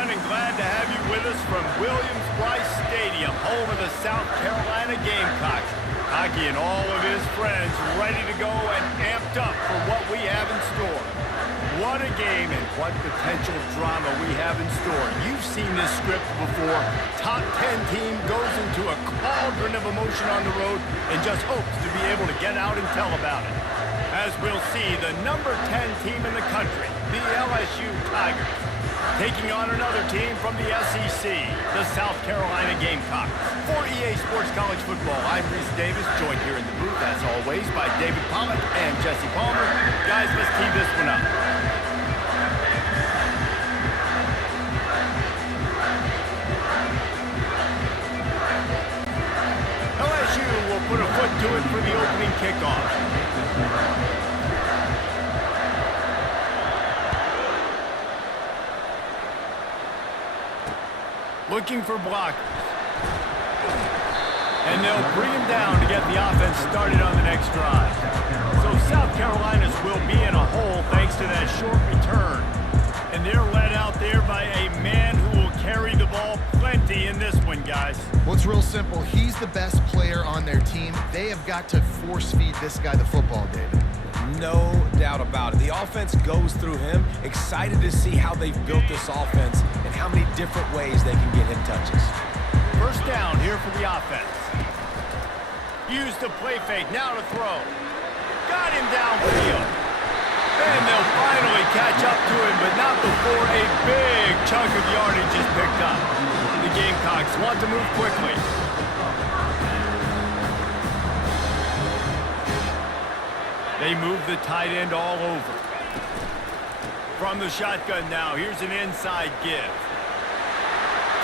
everyone, and glad to have you with us from Williams-Brice Stadium, home of the South Carolina Gamecocks. Hockey and all of his friends ready to go and amped up for what we have in store. What a game and what potential drama we have in store. You've seen this script before. Top 10 team goes into a cauldron of emotion on the road and just hopes to be able to get out and tell about it. As we'll see, the number 10 team in the country, the LSU Tigers, taking on another team from the SEC, the South Carolina Gamecocks. For EA Sports College Football, I'm Reese Davis, joined here in the booth, as always, by David Pollack and Jesse Palmer. Guys, let's tee this one up. LSU will put a foot to it for the opening kickoff. Looking for blockers. And they'll bring him down to get the offense started on the next drive. So South Carolina's will be in a hole thanks to that short return. And they're led out there by a man who will carry the ball plenty in this one, guys. Well, it's real simple. He's the best player on their team. They have got to force-feed this guy the football, David. No doubt about it. The offense goes through him. Excited to see how they've built this offense and how many different ways they can get him touches. First down here for the offense. Use the play fake, now to throw. Got him downfield. And they'll finally catch up to him, but not before a big chunk of yardage is picked up. The Gamecocks want to move quickly. They move the tight end all over. From the shotgun now, here's an inside give.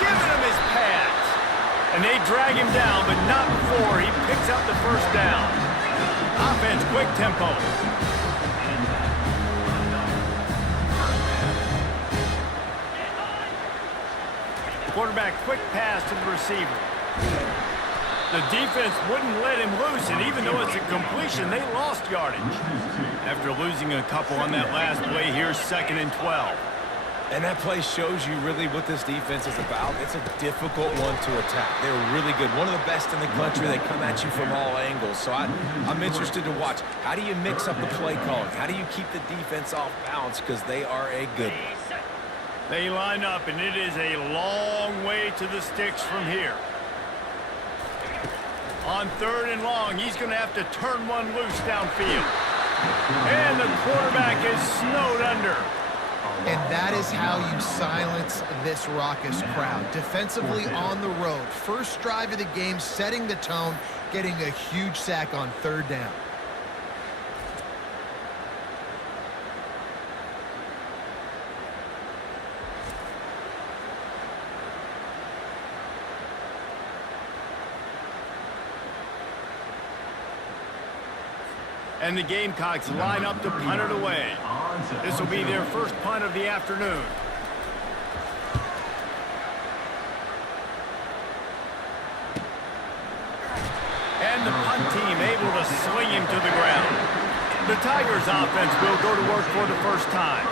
Giving him his pass. And they drag him down, but not before he picks up the first down. Offense, quick tempo. Quarterback, quick pass to the receiver. The defense wouldn't let him loose, and even though it's a completion, they lost yardage. After losing a couple on that last play, here's 2nd and 12. And that play shows you really what this defense is about. It's a difficult one to attack. They're really good. One of the best in the country. They come at you from all angles. So I'm interested to watch. How do you mix up the play calling? How do you keep the defense off balance? Because they are a good one. They line up, and it is a long way to the sticks from here. On 3rd and long, he's going to have to turn one loose downfield. And the quarterback is snowed under. And that is how you silence this raucous crowd. Defensively on the road. First drive of the game, setting the tone, getting a huge sack on 3rd down. And the Gamecocks line up to punt it away. This will be their first punt of the afternoon. And the punt team able to sling him to the ground. The Tigers offense will go to work for the first time.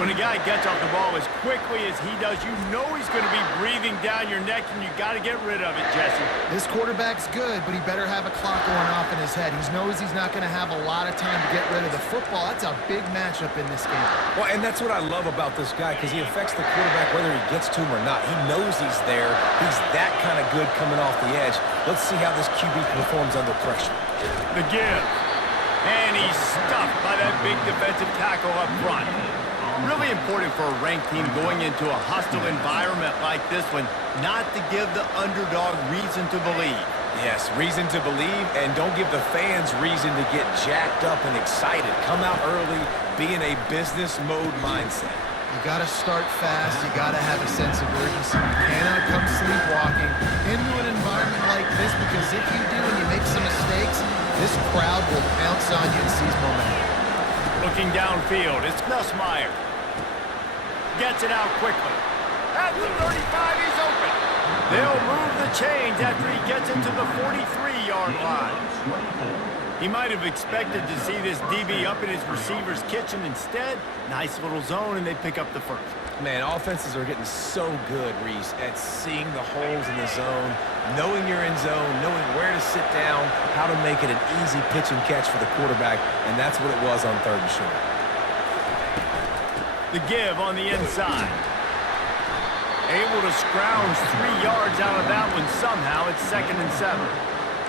When a guy gets off the ball as quickly as he does, you know he's going to be breathing down your neck, and you got to get rid of it, Jesse. This quarterback's good, but he better have a clock going off in his head. He knows he's not going to have a lot of time to get rid of the football. That's a big matchup in this game. Well, and that's what I love about this guy, because he affects the quarterback whether he gets to him or not. He knows he's there. He's that kind of good coming off the edge. Let's see how this QB performs under pressure. The give. And he's stuffed by that big defensive tackle up front. Really important for a ranked team going into a hostile environment like this one, not to give the underdog reason to believe. Yes, reason to believe, and don't give the fans reason to get jacked up and excited. Come out early, be in a business mode mindset. You got to start fast. You got to have a sense of urgency. You cannot come sleepwalking into an environment like this, because if you do and you make some mistakes, this crowd will pounce on you and seize momentum. Looking downfield, it's Nussmeier. Gets it out quickly. At the 35, he's open. They'll move the chains after he gets into the 43-yard line. He might have expected to see this DB up in his receiver's kitchen. Instead, nice little zone, and they pick up the first. Man, offenses are getting so good, Reese, at seeing the holes in the zone, knowing you're in zone, knowing where to sit down, how to make it an easy pitch and catch for the quarterback, and that's what it was on 3rd and short. The give on the inside. Able to scrounge 3 yards out of that one somehow. It's 2nd and 7.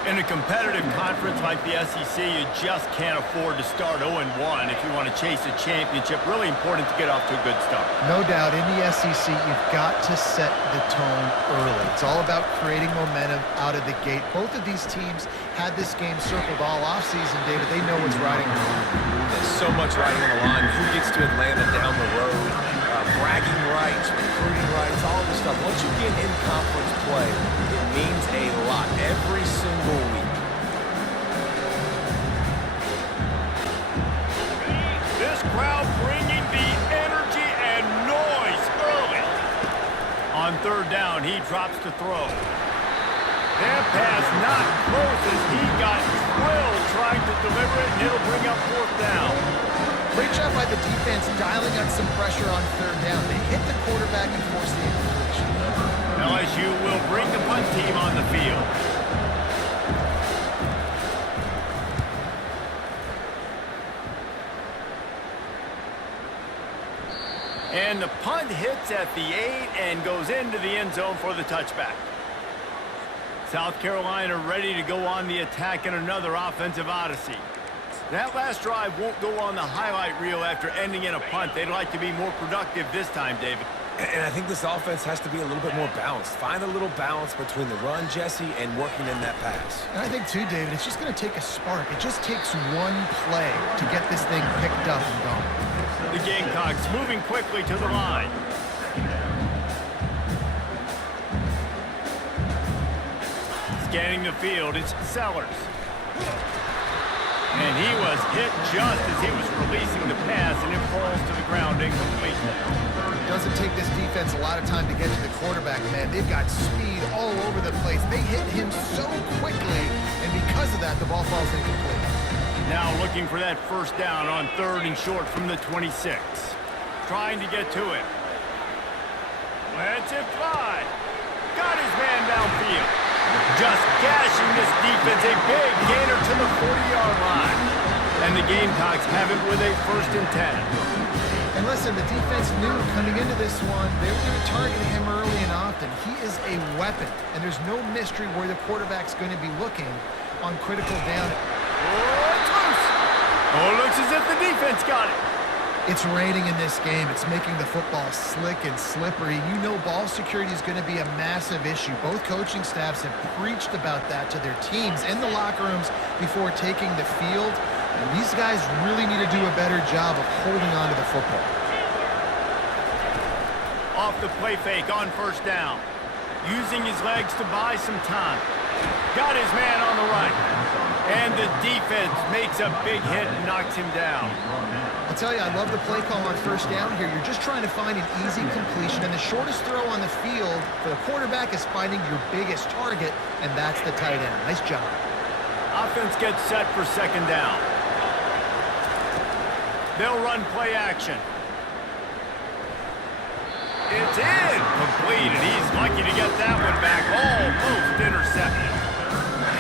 In a competitive conference like the SEC, you just can't afford to start 0-1 if you want to chase a championship. Really important to get off to a good start. No doubt, in the SEC, you've got to set the tone early. It's all about creating momentum out of the gate. Both of these teams had this game circled all offseason, David. They know what's riding on the line. There's so much riding on the line. Who gets to Atlanta down the road? Bragging rights, recruiting rights, all of this stuff. Once you get in conference play, it means a lot every single week. This crowd bringing the energy and noise early. On 3rd down, he drops to throw. That pass not close as he got drilled trying to deliver it, and it'll bring up 4th down. Great job by the defense dialing up some pressure on 3rd down. They hit the quarterback and force the incompletion. LSU will bring the punt team on the field. And the punt hits at the 8 and goes into the end zone for the touchback. South Carolina ready to go on the attack in another offensive odyssey. That last drive won't go on the highlight reel after ending in a punt. They'd like to be more productive this time, David. And I think this offense has to be a little bit more balanced. Find a little balance between the run, Jesse, and working in that pass. And I think, too, David, it's just going to take a spark. It just takes one play to get this thing picked up and going. The Gamecocks moving quickly to the line. Scanning the field, it's Sellers. And he was hit just as he was releasing the pass, and it falls to the ground incomplete. It doesn't take this defense a lot of time to get to the quarterback, man. They've got speed all over the place. They hit him so quickly, and because of that, the ball falls incomplete. Now looking for that 1st down on 3rd and short from the 26. Trying to get to it. Let's it fly. Got his man downfield. Just gashing this defense, a big gainer to the 40-yard line. And the Gamecocks have it with a 1st and 10. And listen, the defense knew coming into this one, they were going to target him early and often. He is a weapon, and there's no mystery where the quarterback's going to be looking on critical down. Oh, it's loose. Oh, it looks as if the defense got it. It's raining in this game. It's making the football slick and slippery. You know ball security is going to be a massive issue. Both coaching staffs have preached about that to their teams in the locker rooms before taking the field. And these guys really need to do a better job of holding on to the football. Off the play fake on 1st down. Using his legs to buy some time. Got his man on the right. And the defense makes a big hit and knocks him down. I'll tell you, I love the play call on 1st down here. You're just trying to find an easy completion, and the shortest throw on the field for the quarterback is finding your biggest target, and that's the tight end. Nice job. Offense gets set for 2nd down. They'll run play action. It's in. Complete, and he's lucky to get that one back. Almost intercepted.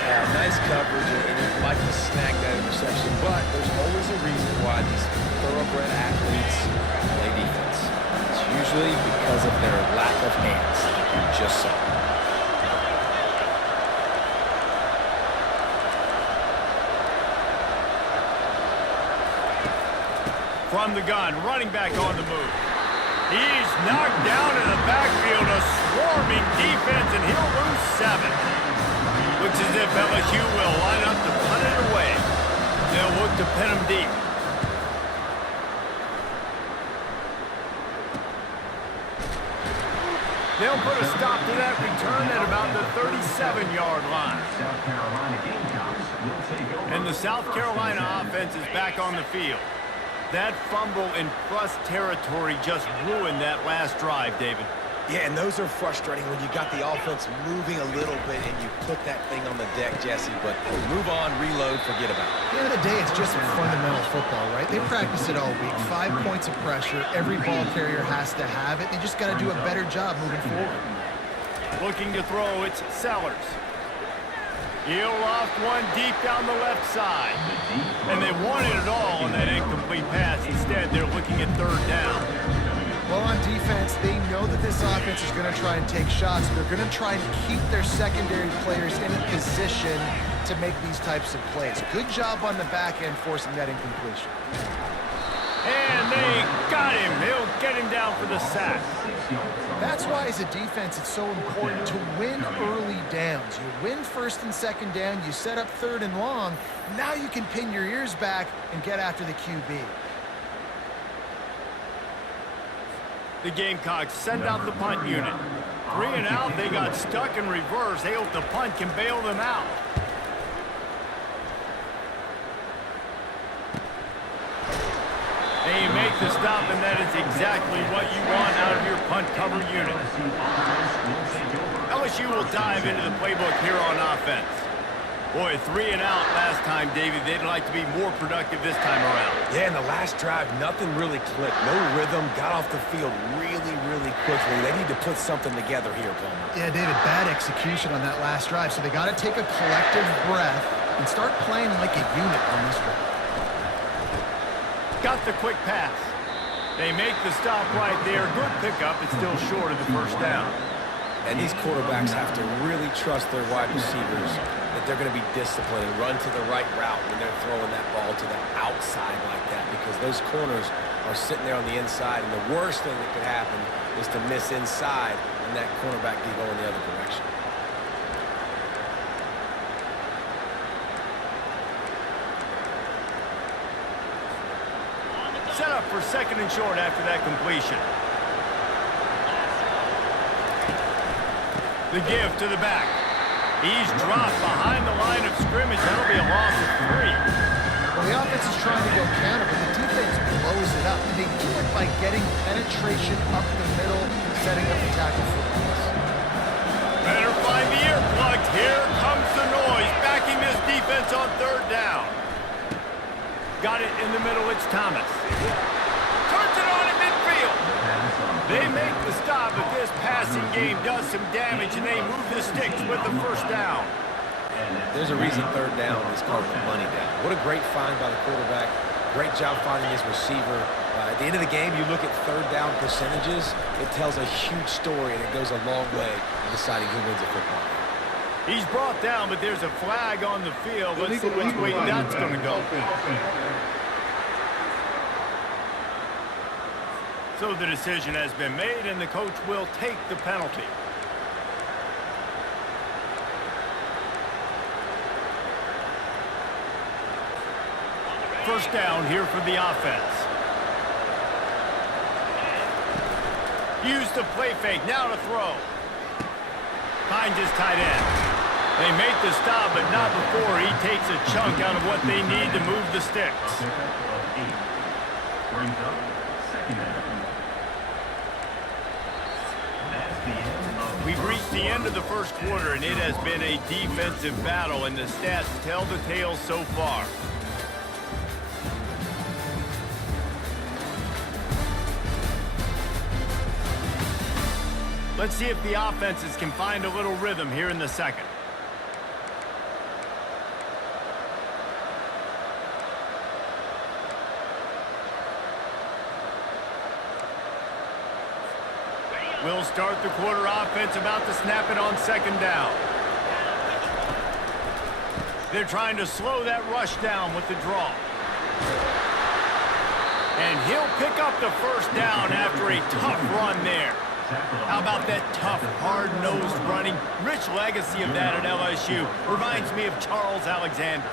Yeah, nice coverage, and you'd like to snag that interception, but there's always a reason why these thoroughbred athletes play defense. It's usually because of their lack of hands, like you just saw. From the gun, running back on the move. He's knocked down in the backfield, a swarming defense, and he'll lose 7. Looks as if LSU will line up to punt it away. They'll look to pin him deep. They'll put a stop to that return at about the 37-yard line. And the South Carolina offense is back on the field. That fumble in plus territory just ruined that last drive, David. Yeah, and those are frustrating when you got the offense moving a little bit and you put that thing on the deck, Jesse, but move on, reload, forget about it. At the end of the day, it's just fundamental football, right? They practice it all week. 5 points of pressure. Every ball carrier has to have it. They just got to do a better job moving forward. Looking to throw, it's Sellers. He'll loft one deep down the left side. And they wanted it all on that incomplete pass. Instead, they're looking at third down. Well, on defense, they know that this offense is going to try and take shots. They're going to try and keep their secondary players in a position to make these types of plays. Good job on the back end forcing that incompletion. And they got him. He'll get him down for the sack. That's why, as a defense, it's so important to win early downs. You win first and second down, you set up third and long. Now you can pin your ears back and get after the QB. The Gamecocks send out the punt unit. 3 and out, they got stuck in reverse. They hope the punt can bail them out. They make the stop, and that is exactly what you want out of your punt cover unit. LSU will dive into the playbook here on offense. Boy, 3 and out last time, David. They'd like to be more productive this time around. Yeah, in the last drive, nothing really clicked. No rhythm, got off the field really quickly. They need to put something together here, Palmer. Yeah, David, bad execution on that last drive, so they got to take a collective breath and start playing like a unit on this one. Got the quick pass. They make the stop right there. Good pickup. It's still short of the first down. And these quarterbacks have to really trust their wide receivers that they're going to be disciplined and run to the right route when they're throwing that ball to the outside like that, because those corners are sitting there on the inside, and the worst thing that could happen is to miss inside and that cornerback can go in the other direction. Set up for second and short after that completion. The give to the back. He's dropped behind the line of scrimmage. That'll be a loss of 3. Well, the offense is trying to go counter, but the defense blows it up. And they do it by getting penetration up the middle, setting up the tackle for loss. Better find the earplugs. Here comes the noise. Backing this defense on third down. Got it in the middle. It's Thomas. Turns it on in midfield. They make the stop, but this passing game does some damage, and they move the sticks with the first down. There's a reason third down is called the money down. What a great find by the quarterback. Great job finding his receiver. At the end of the game, you look at third down percentages, it tells a huge story, and it goes a long way in deciding who wins a football game. He's brought down, but there's a flag on the field. Let's see which way that's going to go. So the decision has been made, and the coach will take the penalty. First down here for the offense. Use the play fake, now to throw. Finds his tight end. They make the stop, but not before he takes a chunk out of what they need to move the sticks. We've reached the end of the first quarter, and it has been a defensive battle, and the stats tell the tale so far. Let's see if the offenses can find a little rhythm here in the second. We'll start the quarter offense, about to snap it on second down. They're trying to slow that rush down with the draw. And he'll pick up the first down after a tough run there. How about that tough, hard-nosed running? Rich legacy of that at LSU. Reminds me of Charles Alexander.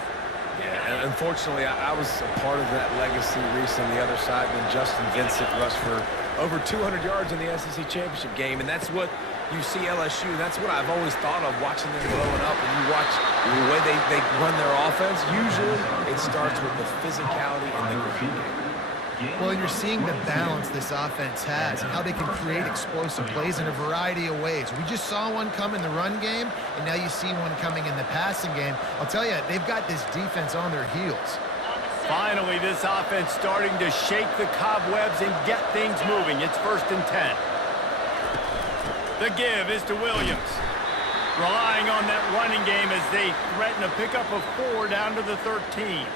Yeah, and unfortunately, I was a part of that legacy, Reese, on the other side when Justin Vincent rushed for over 200 yards in the SEC championship game, and that's what you see LSU. That's what I've always thought of watching them growing up. And you watch the way they run their offense, usually it starts with the physicality and the ground game. Well, and you're seeing the balance this offense has and how they can create explosive plays in a variety of ways. We just saw one come in the run game, and now you see one coming in the passing game. I'll tell you, they've got this defense on their heels. Finally, this offense starting to shake the cobwebs and get things moving. It's 1st and 10. The give is to Williams. Relying on that running game as they threaten a pickup of 4 down to the 13.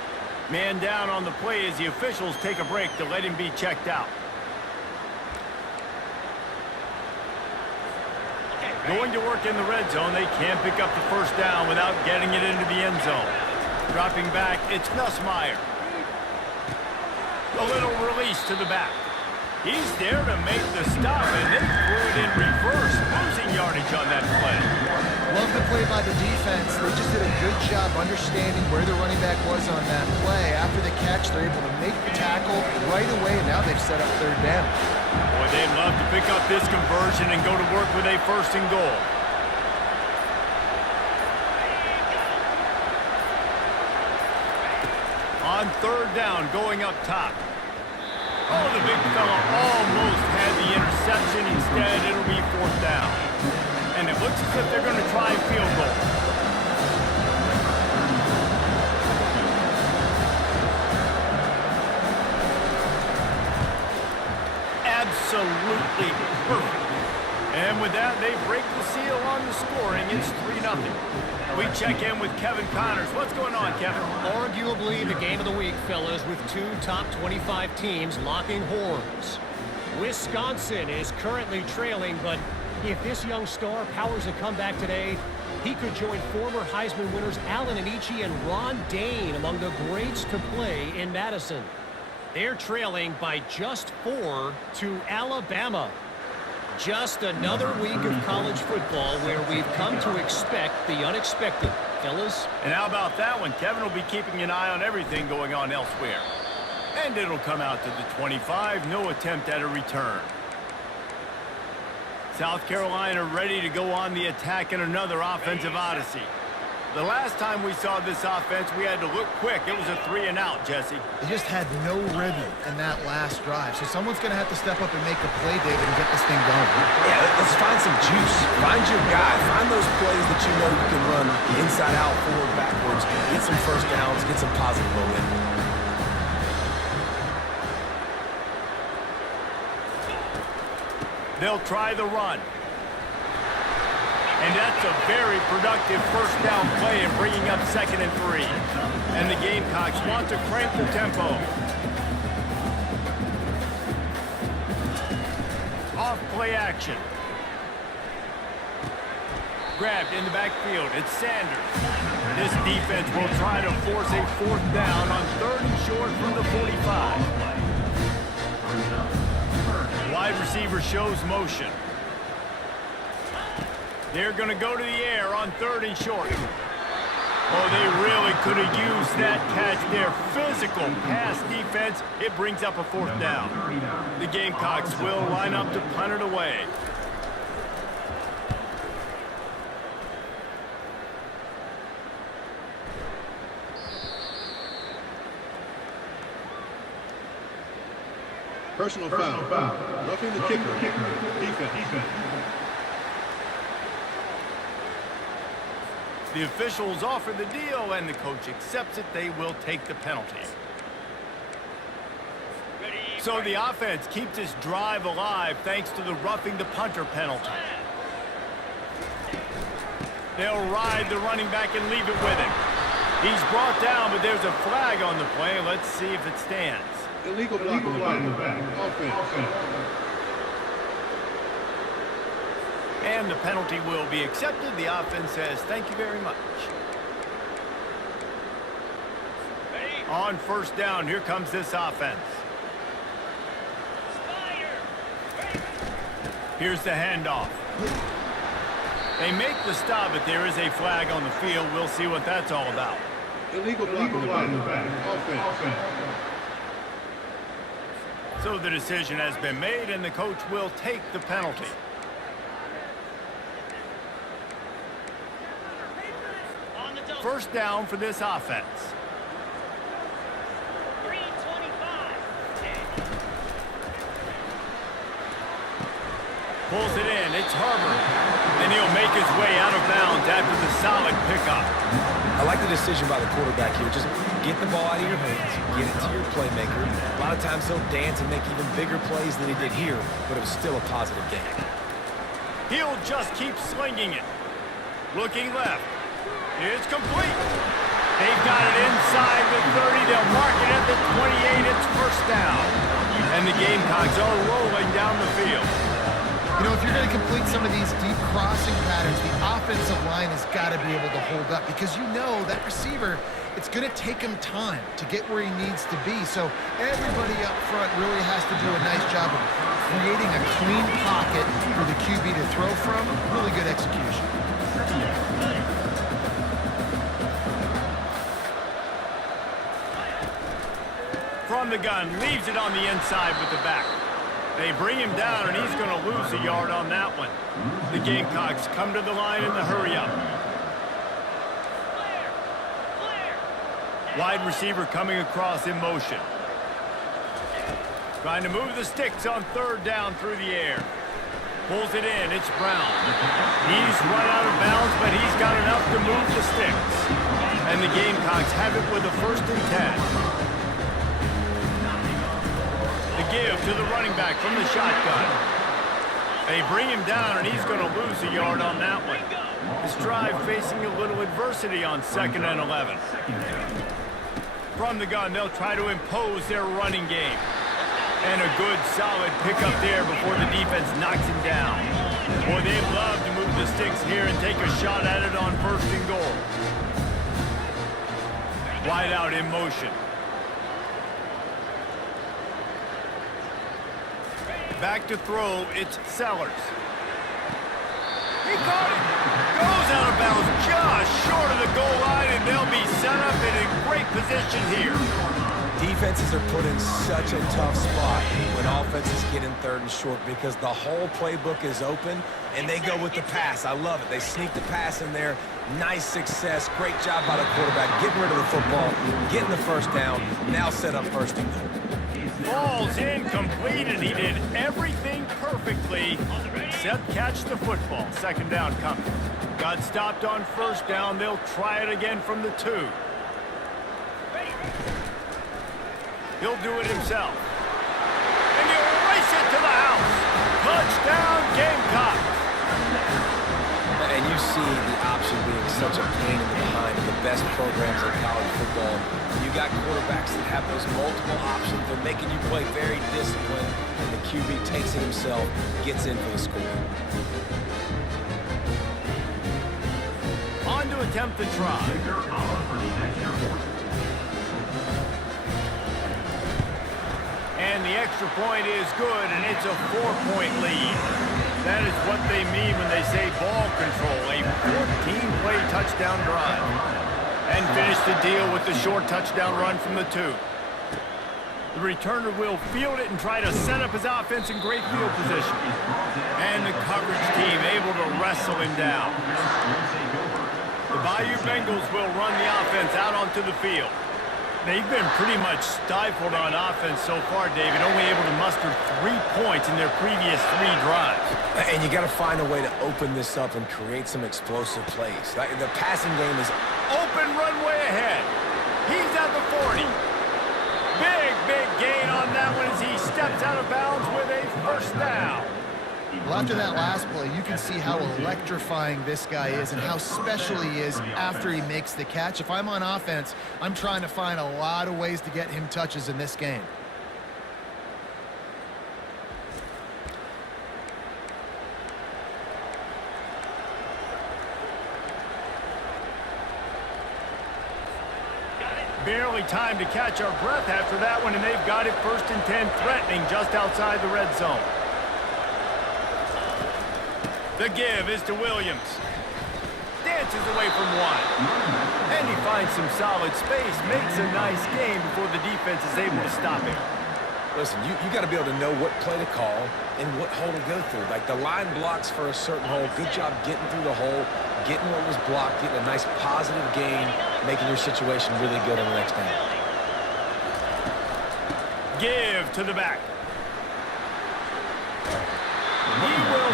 Man down on the play as the officials take a break to let him be checked out. Going to work in the red zone, they can't pick up the 1st down without getting it into the end zone. Dropping back, it's Nussmeier. A little release to the back. He's there to make the stop, and they threw it in reverse, losing yardage on that play. Love the play by the defense. They just did a good job understanding where the running back was on that play. After the catch, they're able to make the tackle right away, and now they've set up 3rd down. Boy, they'd love to pick up this conversion and go to work with a 1st and goal. On 3rd down, going up top. Oh, the big fella almost had the interception. Instead, it'll be 4th down. And it looks as if they're going to try a field goal. Absolutely perfect. And with that, they break the seal on the scoring. It's 3-0. We check in with Kevin Connors. What's going on, Kevin? Arguably the game of the week, fellas, with 2 top 25 teams locking horns. Wisconsin is currently trailing, but if this young star powers a comeback today, he could join former Heisman winners Allen Anici and Ron Dane among the greats to play in Madison. They're trailing by just 4 to Alabama. Just another week of college football where we've come to expect the unexpected, fellas. And how about that one? Kevin will be keeping an eye on everything going on elsewhere. And it'll come out to the 25. No attempt at a return. South Carolina ready to go on the attack in another offensive odyssey. The last time we saw this offense, we had to look quick. It was a 3-and-out, Jesse. They just had no rhythm in that last drive. So someone's going to have to step up and make a play, David, and get this thing going. Yeah, let's find some juice. Find your guy. Find those plays that you know you can run inside out, forward, backwards. Get some 1st downs. Get some positive momentum. They'll try the run. And that's a very productive 1st down play in bringing up 2nd and 3. And the Gamecocks want to crank the tempo. Off play action. Grabbed in the backfield. It's Sanders. This defense will try to force a 4th down on 3rd and short from the 45. Wide receiver shows motion. They're going to go to the air on 3rd and short. Oh, they really could have used that catch there. Physical pass defense. It brings up a 4th down. The Gamecocks will line up to punt it away. Personal foul. Roughing the kicker. Defense. The officials offer the deal, and the coach accepts it. They will take the penalty. So the offense keeps this drive alive thanks to the roughing the punter penalty. They'll ride the running back and leave it with him. He's brought down, but there's a flag on the play. Let's see if it stands. Illegal block in the back. Offense. And the penalty will be accepted. The offense says, thank you very much. On 1st down, here comes this offense. Here's the handoff. They make the stop, but there is a flag on the field. We'll see what that's all about. Illegal block in the back. Offense. So the decision has been made, and the coach will take the penalty. First down for this offense. 3:25. Pulls it in. It's Herbert. And he'll make his way out of bounds after the solid pickup. I like the decision by the quarterback here. Just get the ball out of your hands, get it to your playmaker. A lot of times he'll dance and make even bigger plays than he did here, but it was still a positive game. He'll just keep slinging it. Looking left. It's complete. They've got it inside the 30. They'll mark it at the 28. It's first down. And the Gamecocks are rolling down the field. You know, if you're going to complete some of these deep crossing patterns, the offensive line has got to be able to hold up because you know that receiver, it's going to take him time to get where he needs to be. So everybody up front really has to do a nice job of creating a clean pocket for the QB to throw from. Really good execution. From the gun, leaves it on the inside with the back. They bring him down, and he's going to lose a yard on that one. The Gamecocks come to the line in the hurry-up. Wide receiver coming across in motion. Trying to move the sticks on third down through the air. Pulls it in. It's Brown. He's run out of bounds, but he's got enough to move the sticks. And the Gamecocks have it with a 1st and 10. The give to the running back from the shotgun. They bring him down, and he's going to lose a yard on that one. This drive facing a little adversity on 2nd and 11. From the gun, they'll try to impose their running game. And a good, solid pickup there before the defense knocks him down. Boy, they'd love to move the sticks here and take a shot at it on 1st and goal. Wide out in motion. Back to throw, it's Sellers. He caught it. Goes out of bounds just short of the goal line, and they'll be set up in a great position here. Defenses are put in such a tough spot when offenses get in 3rd and short because the whole playbook is open, and they go with the pass. I love it. They sneak the pass in there. Nice success. Great job by the quarterback getting rid of the football, getting the 1st down, now set up 1st and goal. Falls incomplete, and he did everything perfectly except catch the football. 2nd down coming. Got stopped on 1st down. They'll try it again from the 2. He'll do it himself. And he'll race it to the house. Touchdown, Gamecocks. And you see the option being such a pain in the behind of the best programs in college football. You got quarterbacks that have those multiple options. They're making you play very disciplined, and the QB takes it himself, gets in for the score. On to attempt the try. And the extra point is good, and it's a 4-point lead. That is what they mean when they say ball control, a 14-play touchdown drive. And finish the deal with the short touchdown run from the 2. The returner will field it and try to set up his offense in great field position. And the coverage team able to wrestle him down. The Bayou Bengals will run the offense out onto the field. They've been pretty much stifled on offense so far, David, only able to muster 3 points in their previous 3 drives. And you got to find a way to open this up and create some explosive plays. The passing game is open runway ahead. He's at the 40. Big gain on that one as he steps out of bounds with a 1st down. Well, after that last play, you can see how electrifying this guy is and how special he is after he makes the catch. If I'm on offense, I'm trying to find a lot of ways to get him touches in this game. Barely time to catch our breath after that one, and they've got it 1st and 10, threatening just outside the red zone. The give is to Williams. Dances away from 1. And he finds some solid space, makes a nice game before the defense is able to stop him. Listen, you got to be able to know what play to call and what hole to go through. Like the line blocks for a certain hole. Good job getting through the hole, getting what was blocked, getting a nice positive gain, making your situation really good on the next down. Give to the back. He will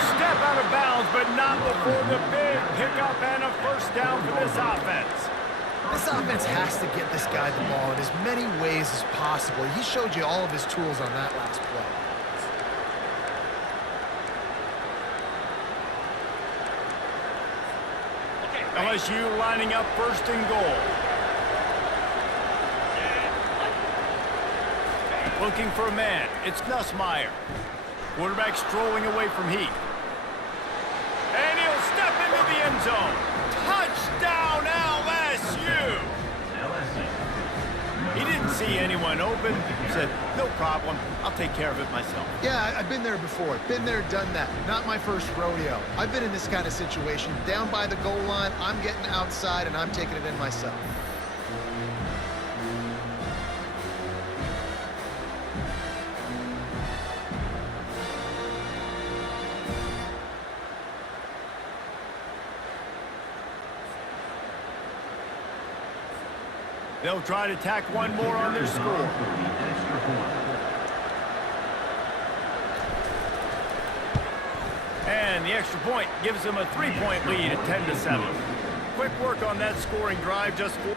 out of bounds, but not before the big pickup and a first down for this offense. This offense has to get this guy the ball in as many ways as possible. He showed you all of his tools on that last play. LSU lining up first and goal. Looking for a man. It's Nussmeier. Quarterback strolling away from Heath. And he'll step into the end zone. Touchdown, LSU! He didn't see anyone open. Said, no problem. I'll take care of it myself. Yeah, I've been there before. Been there, done that. Not my first rodeo. I've been in this kind of situation. Down by the goal line, I'm getting outside, and I'm taking it in myself. They'll try to tack one more on their score. And the extra point gives them a 3-point lead at 10-7. Quick work on that scoring drive just for...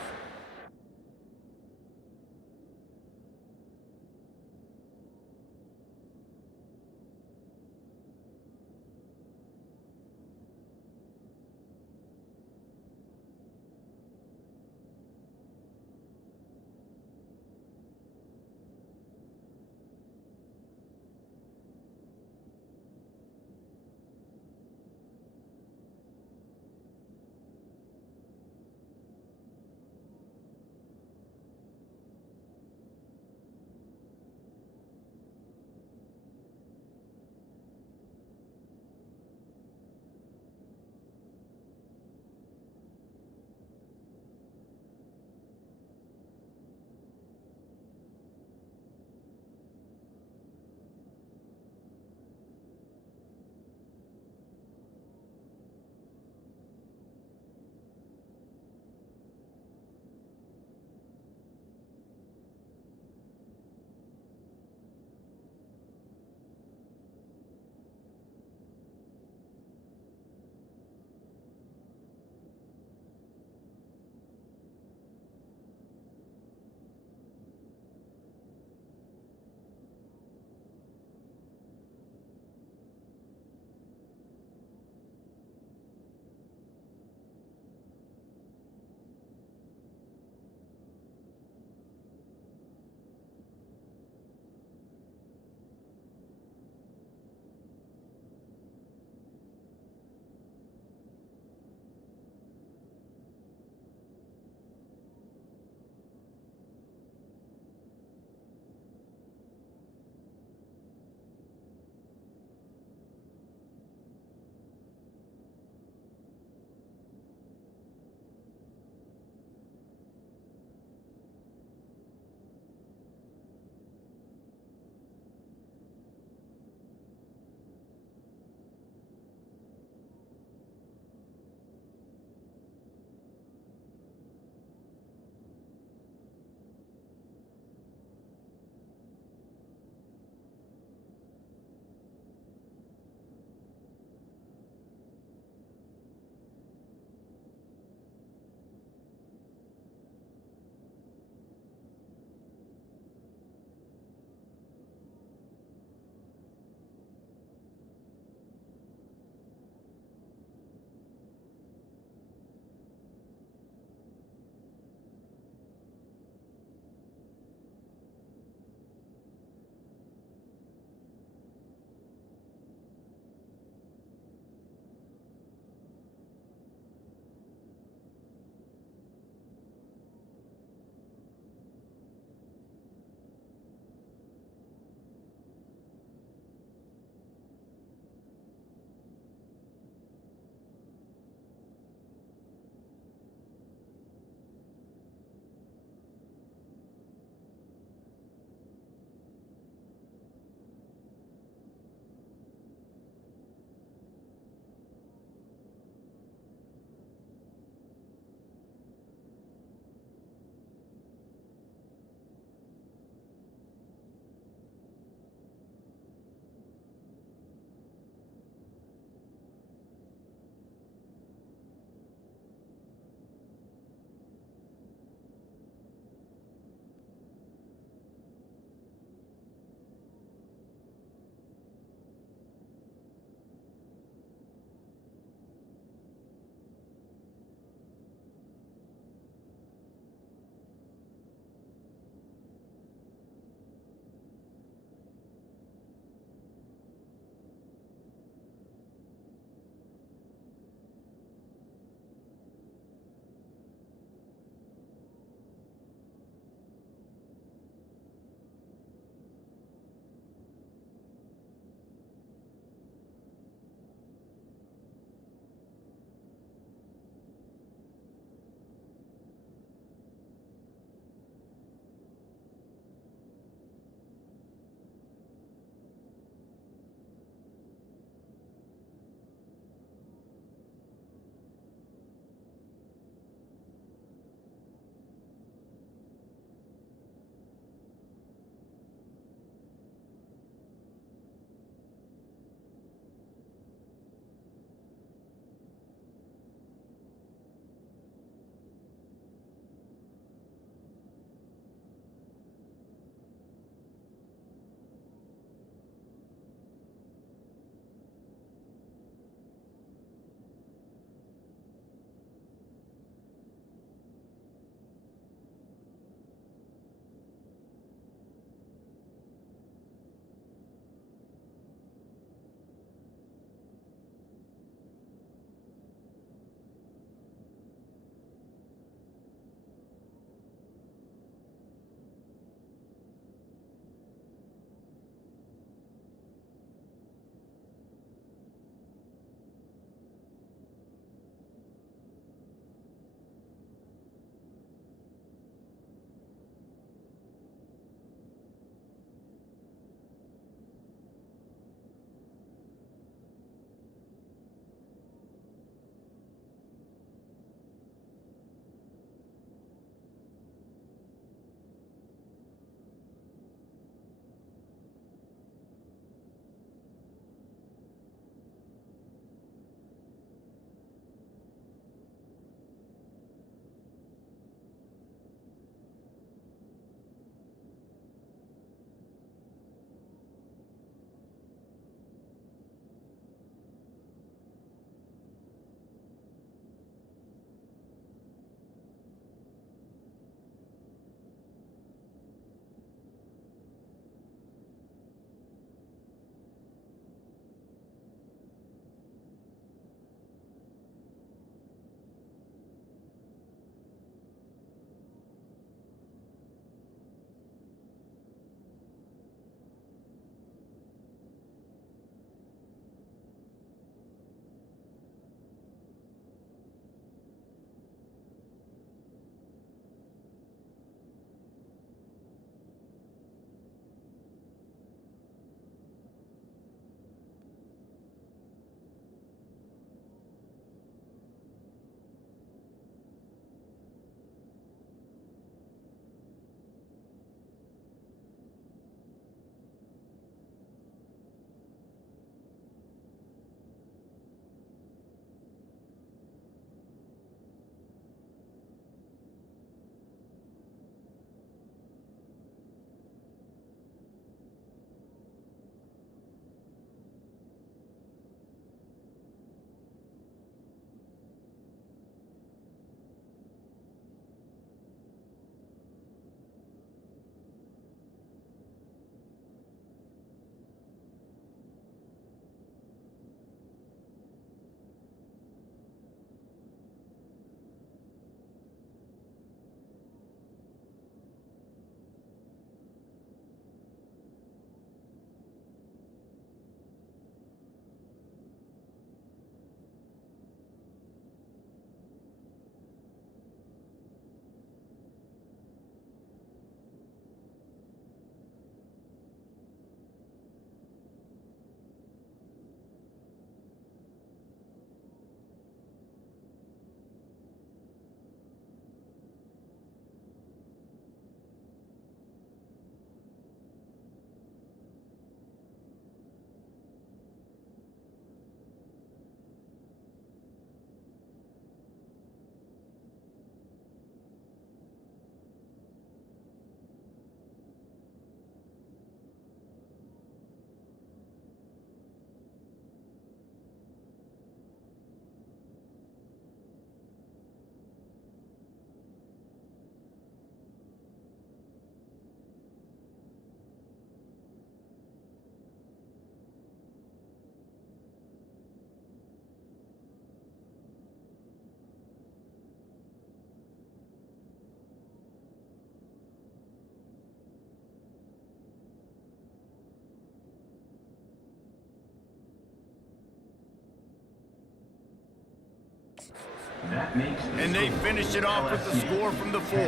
And they finish it off with the score from the 4.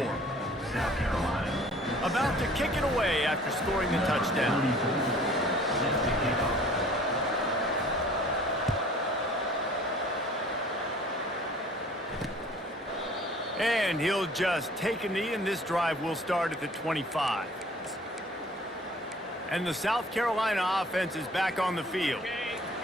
South Carolina. About to kick it away after scoring the touchdown. And he'll just take a knee, and this drive will start at the 25. And the South Carolina offense is back on the field.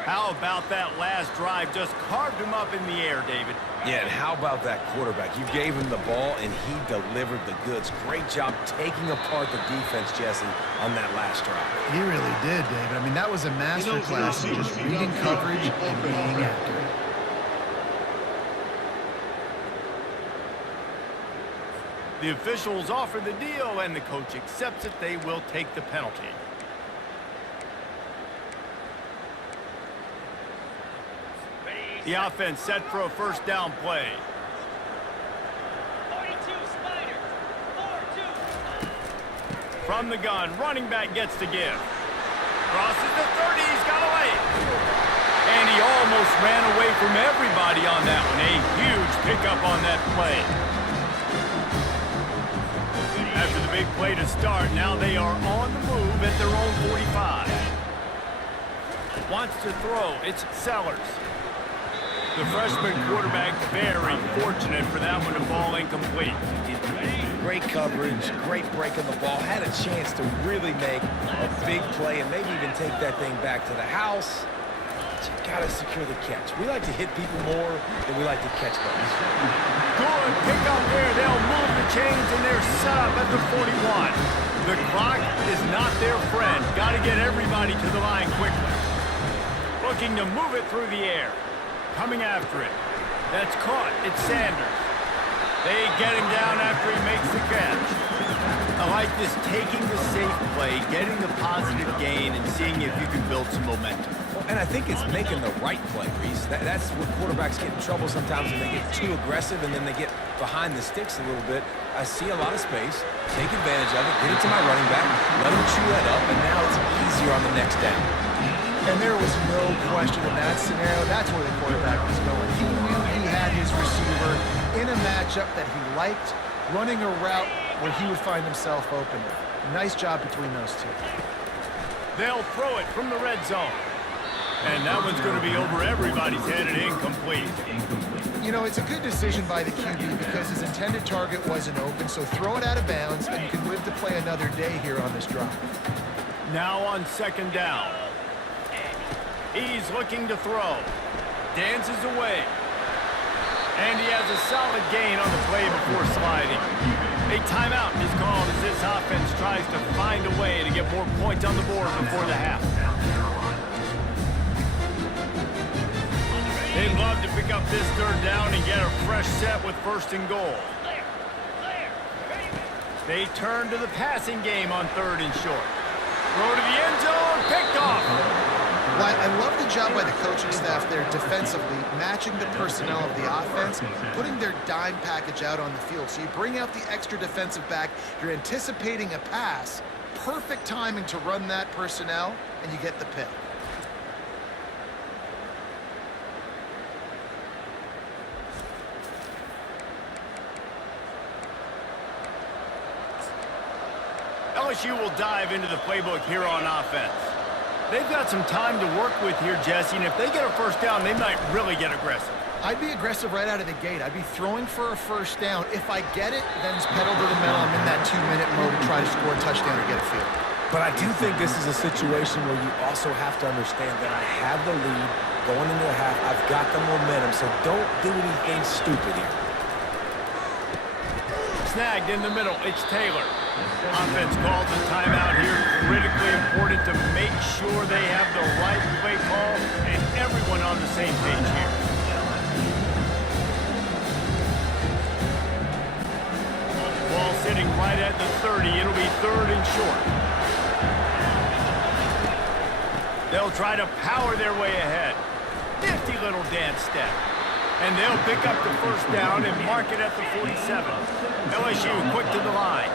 How about that last drive? Just carved him up in the air, David. Yeah, and how about that quarterback? You gave him the ball, and he delivered the goods. Great job taking apart the defense, Jesse, on that last drive. He really did, David. I mean, that was a masterclass in just reading coverage and being accurate. The officials offer the deal, and the coach accepts it. They will take the penalty. The offense set for a first down play. 42 Spider. 4-2. From the gun, running back gets to give. Crosses the 30, he's got away. And he almost ran away from everybody on that one. A huge pickup on that play. After the big play to start, now they are on the move at their own 45. Wants to throw, it's Sellers. The freshman quarterback very fortunate for that one to fall incomplete. Great coverage, great break on the ball. Had a chance to really make a big play and maybe even take that thing back to the house. But you got to secure the catch. We like to hit people more than we like to catch balls. Good pick up there. They'll move the chains, and they're set up at the 41. The clock is not their friend. Got to get everybody to the line quickly. Looking to move it through the air. Coming after it. That's caught. It's Sanders. They get him down after he makes the catch. I like this, taking the safe play, getting the positive gain, and seeing if you can build some momentum. Well, and I think it's making the right play, Reese. That's where quarterbacks get in trouble sometimes when they get too aggressive and then they get behind the sticks a little bit. I see a lot of space. Take advantage of it. Get it to my running back. Let him chew that up, and now it's easier on the next down. And there was no question in that scenario. That's where the quarterback was going. He knew he had his receiver in a matchup that he liked, running a route where he would find himself open. Nice job between those two. They'll throw it from the red zone. And that one's going to be over everybody's head and incomplete. You know, it's a good decision by the QB because his intended target wasn't open, so throw it out of bounds, and you can live to play another day here on this drive. Now on second down. He's looking to throw. Dances away. And he has a solid gain on the play before sliding. A timeout is called as this offense tries to find a way to get more points on the board before the half. They'd love to pick up this third down and get a fresh set with first and goal. They turn to the passing game on third and short. Throw to the end zone, picked off. Well, I love the job by the coaching staff there defensively, matching the personnel of the offense, putting their dime package out on the field. So you bring out the extra defensive back, you're anticipating a pass, perfect timing to run that personnel, and you get the pick. LSU will dive into the playbook here on offense. They've got some time to work with here, Jesse, and if they get a first down, they might really get aggressive. I'd be aggressive right out of the gate. I'd be throwing for a first down. If I get it, then it's pedal to the metal. I'm in that 2-minute mode to try to score a touchdown or get a field. But I do think this is a situation where you also have to understand that I have the lead going into the half. I've got the momentum, so don't do anything stupid here. Snagged in the middle, it's Taylor. Offense calls a timeout here. Critically important to make sure they have the right play call and everyone on the same page here. Ball sitting right at the 30. It'll be third and short. They'll try to power their way ahead. Nifty little dance step. And they'll pick up the first down and mark it at the 47. LSU quick to the line.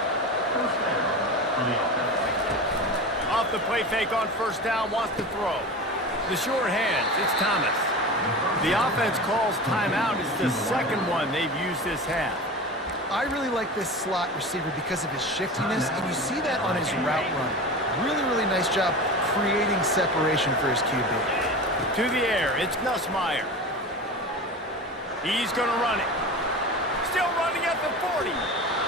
Off the play fake on first down, wants to throw. The sure hands, it's Thomas. The offense calls timeout. It's the second one they've used this half. I really like this slot receiver because of his shiftiness, and you see that on his route run. Really, really nice job creating separation for his QB. To the air, it's Nussmeier. He's going to run it. Still running at the 40.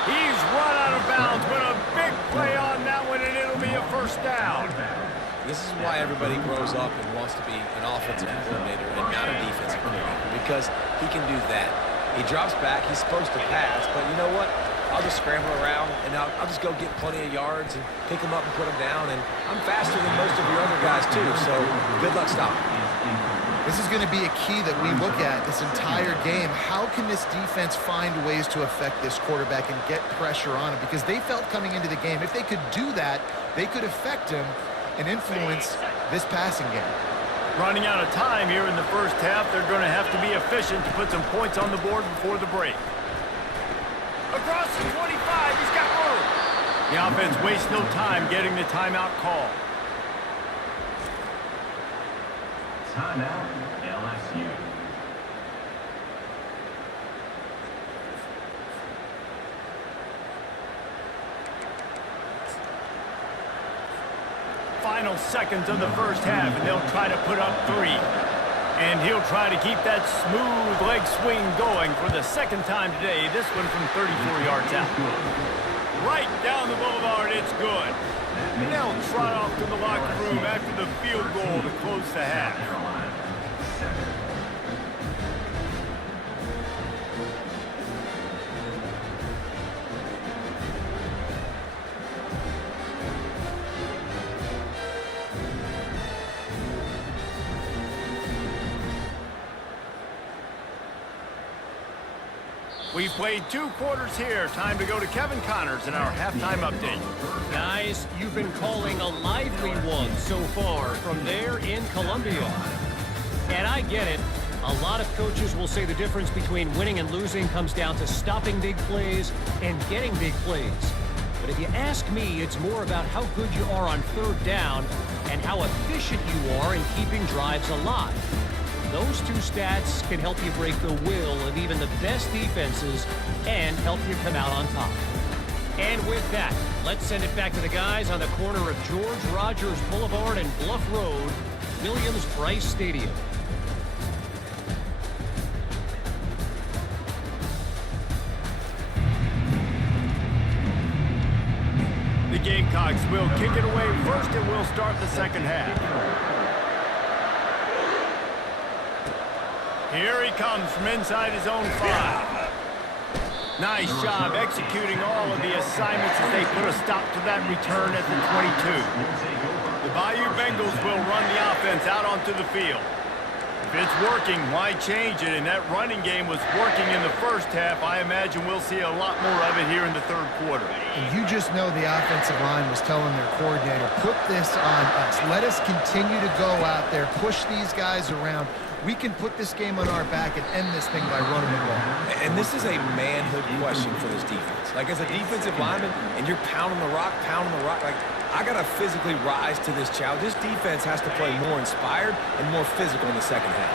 He's run out of bounds, but a big play on that one, and it'll be a first down. This is why everybody grows up and wants to be an offensive coordinator and not a defensive coordinator, because he can do that. He drops back. He's supposed to pass, but you know what? I'll just scramble around, and I'll just go get plenty of yards and pick them up and put them down, and I'm faster than most of your other guys, too, so good luck stopping. This is going to be a key that we look at this entire game. How can this defense find ways to affect this quarterback and get pressure on him? Because they felt coming into the game, if they could do that, they could affect him and influence this passing game. Running out of time here in the first half, they're going to have to be efficient to put some points on the board before the break. Across the 25, he's got room. The offense wastes no time getting the timeout call. Timeout, LSU. Final seconds of the first half, and they'll try to put up 3. And he'll try to keep that smooth leg swing going for the second time today. This one from 34 yards out. Right down the boulevard, it's good. And they'll trot off to the locker room after the field goal to close the half. We've played 2 quarters here. Time to go to Kevin Connors in our halftime update. Guys, you've been calling a lively one so far from there in Columbia. And I get it. A lot of coaches will say the difference between winning and losing comes down to stopping big plays and getting big plays. But if you ask me, it's more about how good you are on third down and how efficient you are in keeping drives alive. Those 2 stats can help you break the will of even the best defenses and help you come out on top. And with that, let's send it back to the guys on the corner of George Rogers Boulevard and Bluff Road, Williams-Brice Stadium. The Gamecocks will kick it away first, and we'll start the second half. Here he comes from inside his own 5. Nice job executing all of the assignments as they put a stop to that return at the 22. The Bayou Bengals will run the offense out onto the field. If it's working, why change it? And that running game was working in the first half. I imagine we'll see a lot more of it here in the third quarter. And you just know the offensive line was telling their coordinator, put this on us. Let us continue to go out there, push these guys around. We can put this game on our back and end this thing by running the ball. And this is a manhood question for this defense. Like, as a defensive lineman, and you're pounding the rock, like, I got to physically rise to this challenge. This defense has to play more inspired and more physical in the second half.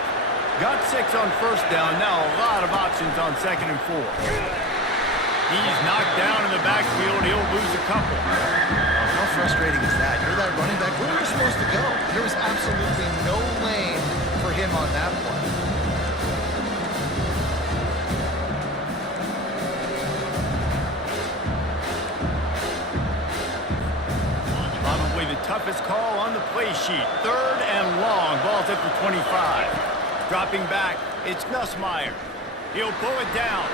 Got 6 on first down. Now a lot of options on 2nd and 4. He's knocked down in the backfield. He'll lose a couple. How frustrating is that? You're that running back. Where are you supposed to go? There was absolutely no lane for him on that one. Probably the toughest call on the play sheet. 3rd and long. Ball's at the 25. Dropping back, it's Nussmeier. He'll pull it down.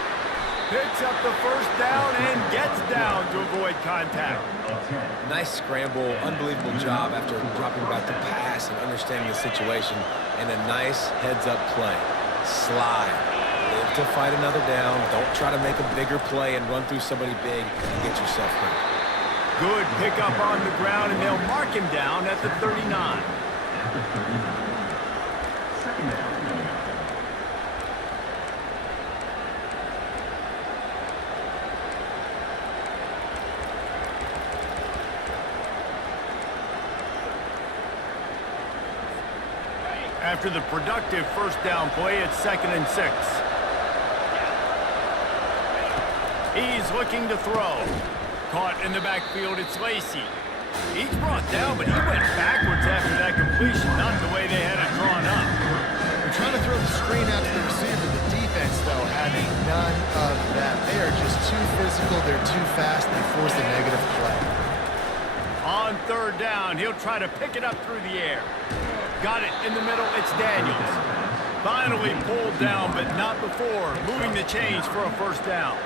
Picks up the first down and gets down to avoid contact. Nice scramble, unbelievable job after dropping back to pass and understanding the situation, and a nice heads-up play. Slide. Live to fight another down. Don't try to make a bigger play and run through somebody big and get yourself hurt. Good pickup on the ground, and they'll mark him down at the 39. Second down. After the productive first down play, it's 2nd and 6. He's looking to throw. Caught in the backfield, it's Lacey. He's brought down, but he went backwards after that completion, not the way they had it drawn up. They're trying to throw the screen out to the receiver. The defense, though, having none of that. They are just too physical. They're too fast. They force the negative play. On 3rd down, he'll try to pick it up through the air. Got it in the middle, it's Daniels. Finally pulled down, but not before moving the chains for a first down.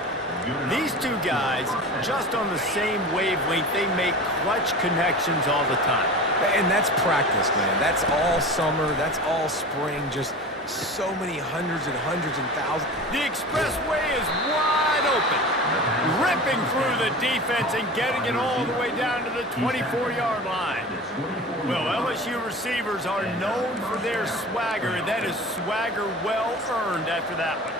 These two guys, just on the same wavelength, they make clutch connections all the time. And that's practice, man. That's all summer. That's all spring. Just so many hundreds and thousands. The expressway is wide open. Ripping through the defense and getting it all the way down to the 24-yard line. Well, LSU receivers are known for their swagger, and that is swagger well earned after that one.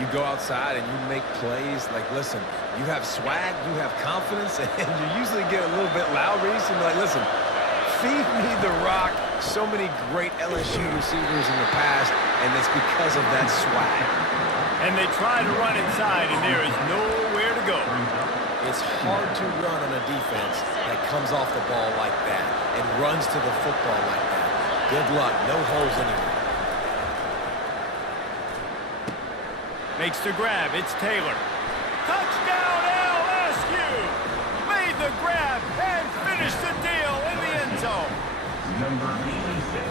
You go outside and you make plays. Like, listen, you have swag, you have confidence, and you usually get a little bit loud. You're like, listen, feed me the rock. So many great LSU receivers in the past, and it's because of that swag. And they try to run inside, and there is nowhere to go. It's hard to run on a defense that comes off the ball like that and runs to the football like that. Good luck. No holes anywhere. Makes the grab. It's Taylor. Touchdown, LSU! Made the grab and finished the deal in the end zone.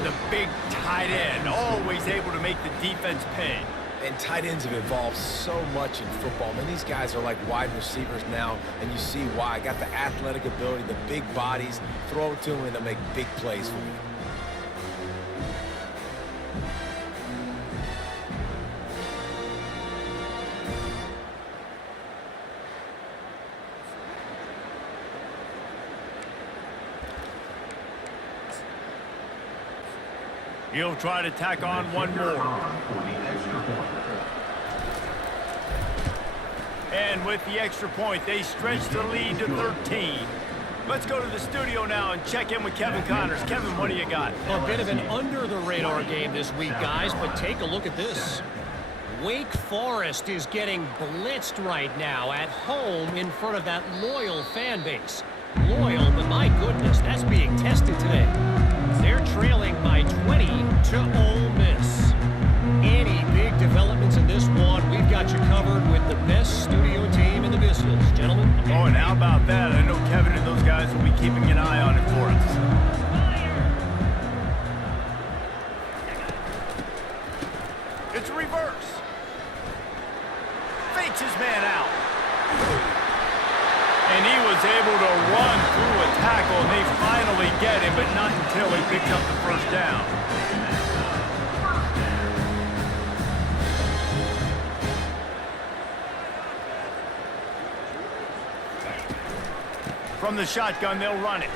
The big tight end, always able to make the defense pay. And tight ends have evolved so much in football. I mean, these guys are like wide receivers now, and you see why. Got the athletic ability, the big bodies. Throw it to them, and they'll make big plays for you. He'll try to tack on one more. And with the extra point, they stretch the lead to 13. Let's go to the studio now and check in with Kevin Connors. Kevin, what do you got? A bit of an under-the-radar game this week, guys, but take a look at this. Wake Forest is getting blitzed right now at home in front of that loyal fan base. Loyal, but my goodness, that's being tested today. They're trailing by 20 to Ole Miss. Any big developments in this one, we've got you covered with the best studio team in the business, gentlemen. Oh, and how about that? I know Kevin and those guys will be keeping an eye on it for us. It's reverse. Fakes his man out. And he was able to run through a tackle, and they finally get him, but not until he picks up the first down. From the shotgun, they'll run it.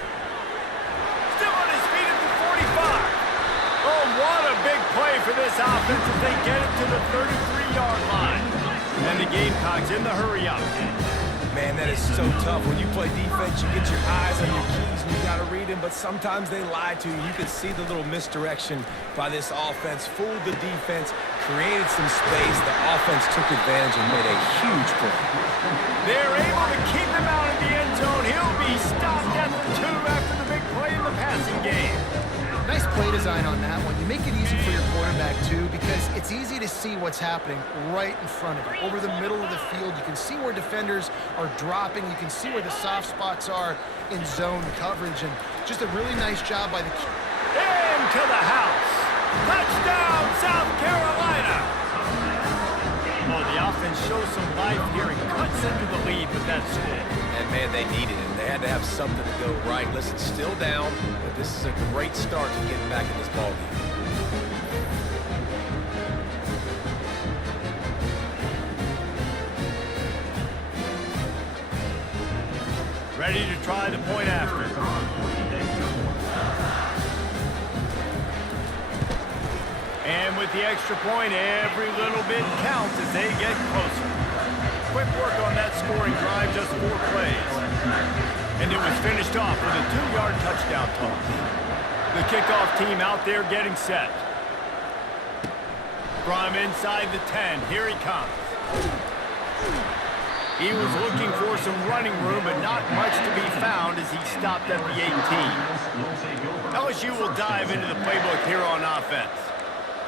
Still on his feet at the 45. Oh, what a big play for this offense as they get it to the 33-yard line. And the Gamecocks in the hurry-up. Man, that is so tough. When you play defense, you get your eyes on your keys and you got to read them, but sometimes they lie to you. You can see the little misdirection by this offense, fooled the defense, created some space. The offense took advantage and made a huge play. They're able to keep him out of the end zone. He'll be stopped at the 2 after the big play in the passing game. Nice play design on that one. You make it easy for your quarterback, too, because it's easy to see what's happening right in front of you. Over the middle of the field, you can see where defenders are dropping. You can see where the soft spots are in zone coverage. And just a really nice job by the... Into the house. Touchdown, South Carolina. Oh, the offense shows some life here and cuts into the lead with that score. And, man, they needed it. They had to have something to go right. Listen, still down, but this is a great start to getting back in this ballgame. Ready to try the point after. And with the extra point, every little bit counts as they get closer. Quick work on that scoring drive, just 4 plays. And it was finished off with a 2-yard touchdown toss. The kickoff team out there getting set. From inside the 10, here he comes. He was looking for some running room, but not much to be found as he stopped at the 18. LSU will dive into the playbook here on offense.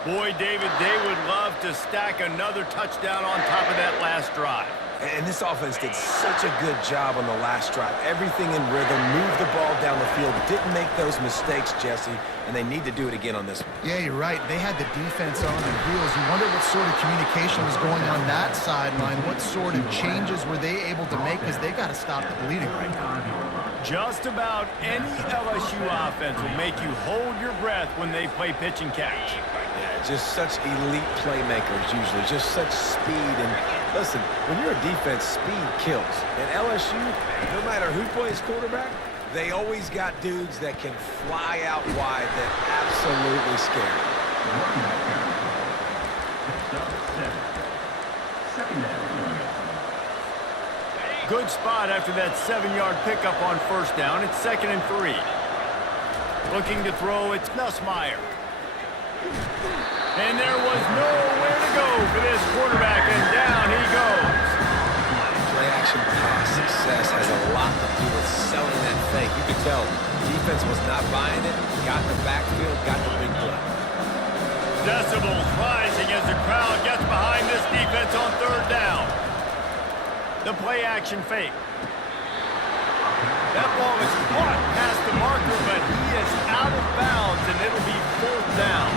Boy, David, they would love to stack another touchdown on top of that last drive. And this offense did such a good job on the last drive. Everything in rhythm, moved the ball down the field, didn't make those mistakes, Jesse, and they need to do it again on this one. Yeah, you're right. They had the defense on their heels. You wonder what sort of communication was going on that sideline. What sort of changes were they able to make, because they got to stop the bleeding right now. Just about any LSU offense will make you hold your breath when they play pitch and catch. Yeah, just such elite playmakers usually, just such speed. And listen, when you're a defense, speed kills. And LSU, no matter who plays quarterback, they always got dudes that can fly out wide that absolutely scare. Good spot after that 7-yard pickup on first down. It's 2nd and 3. Looking to throw, it's Nussmeier. And there was nowhere to go for this quarterback, and down he goes. Play-action pass success has a lot to do with selling that fake. You can tell defense was not buying it, got in the backfield, got the big play. Decibels rising as the crowd gets behind this defense on 3rd down. The play-action fake. That ball is caught past the marker, but he is out of bounds, and it'll be 4th down.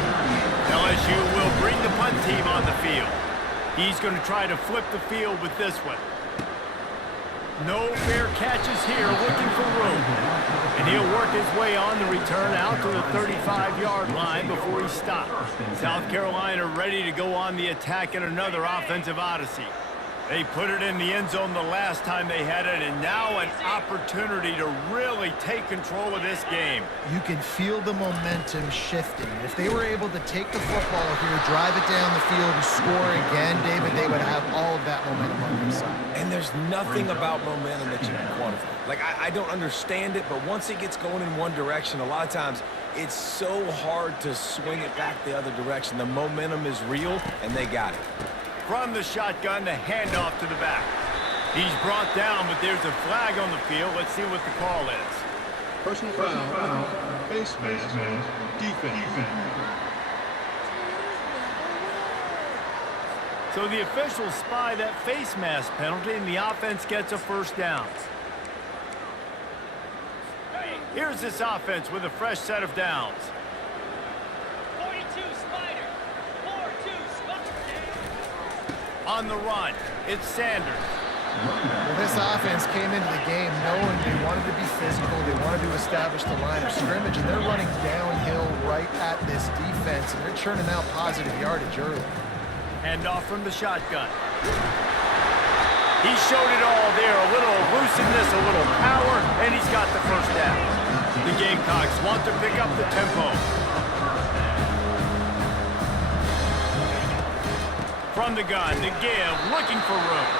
LSU will bring the punt team on the field. He's going to try to flip the field with this one. No fair catches here, looking for room. And he'll work his way on the return out to the 35-yard line before he stops. South Carolina ready to go on the attack in another offensive odyssey. They put it in the end zone the last time they had it, and now an opportunity to really take control of this game. You can feel the momentum shifting. If they were able to take the football here, drive it down the field, and score again, David, they would have all of that momentum on their side. And there's nothing about momentum that you can quantify. Like, I don't understand it, but once it gets going in one direction, a lot of times it's so hard to swing it back the other direction. The momentum is real, and they got it. From the shotgun, the handoff to the back. He's brought down, but there's a flag on the field. Let's see what the call is. Personal foul, face mask, defense. So the officials spy that face mask penalty, and the offense gets a 1st down. Here's this offense with a fresh set of downs. On the run, it's Sanders. Well, this offense came into the game knowing they wanted to be physical, they wanted to establish the line of scrimmage, and they're running downhill right at this defense, and they're churning out positive yardage early. Handoff from the shotgun. He showed it all there, a little elusiveness, a little power, and he's got the 1st down. The Gamecocks want to pick up the tempo. From the gun, the give, looking for room.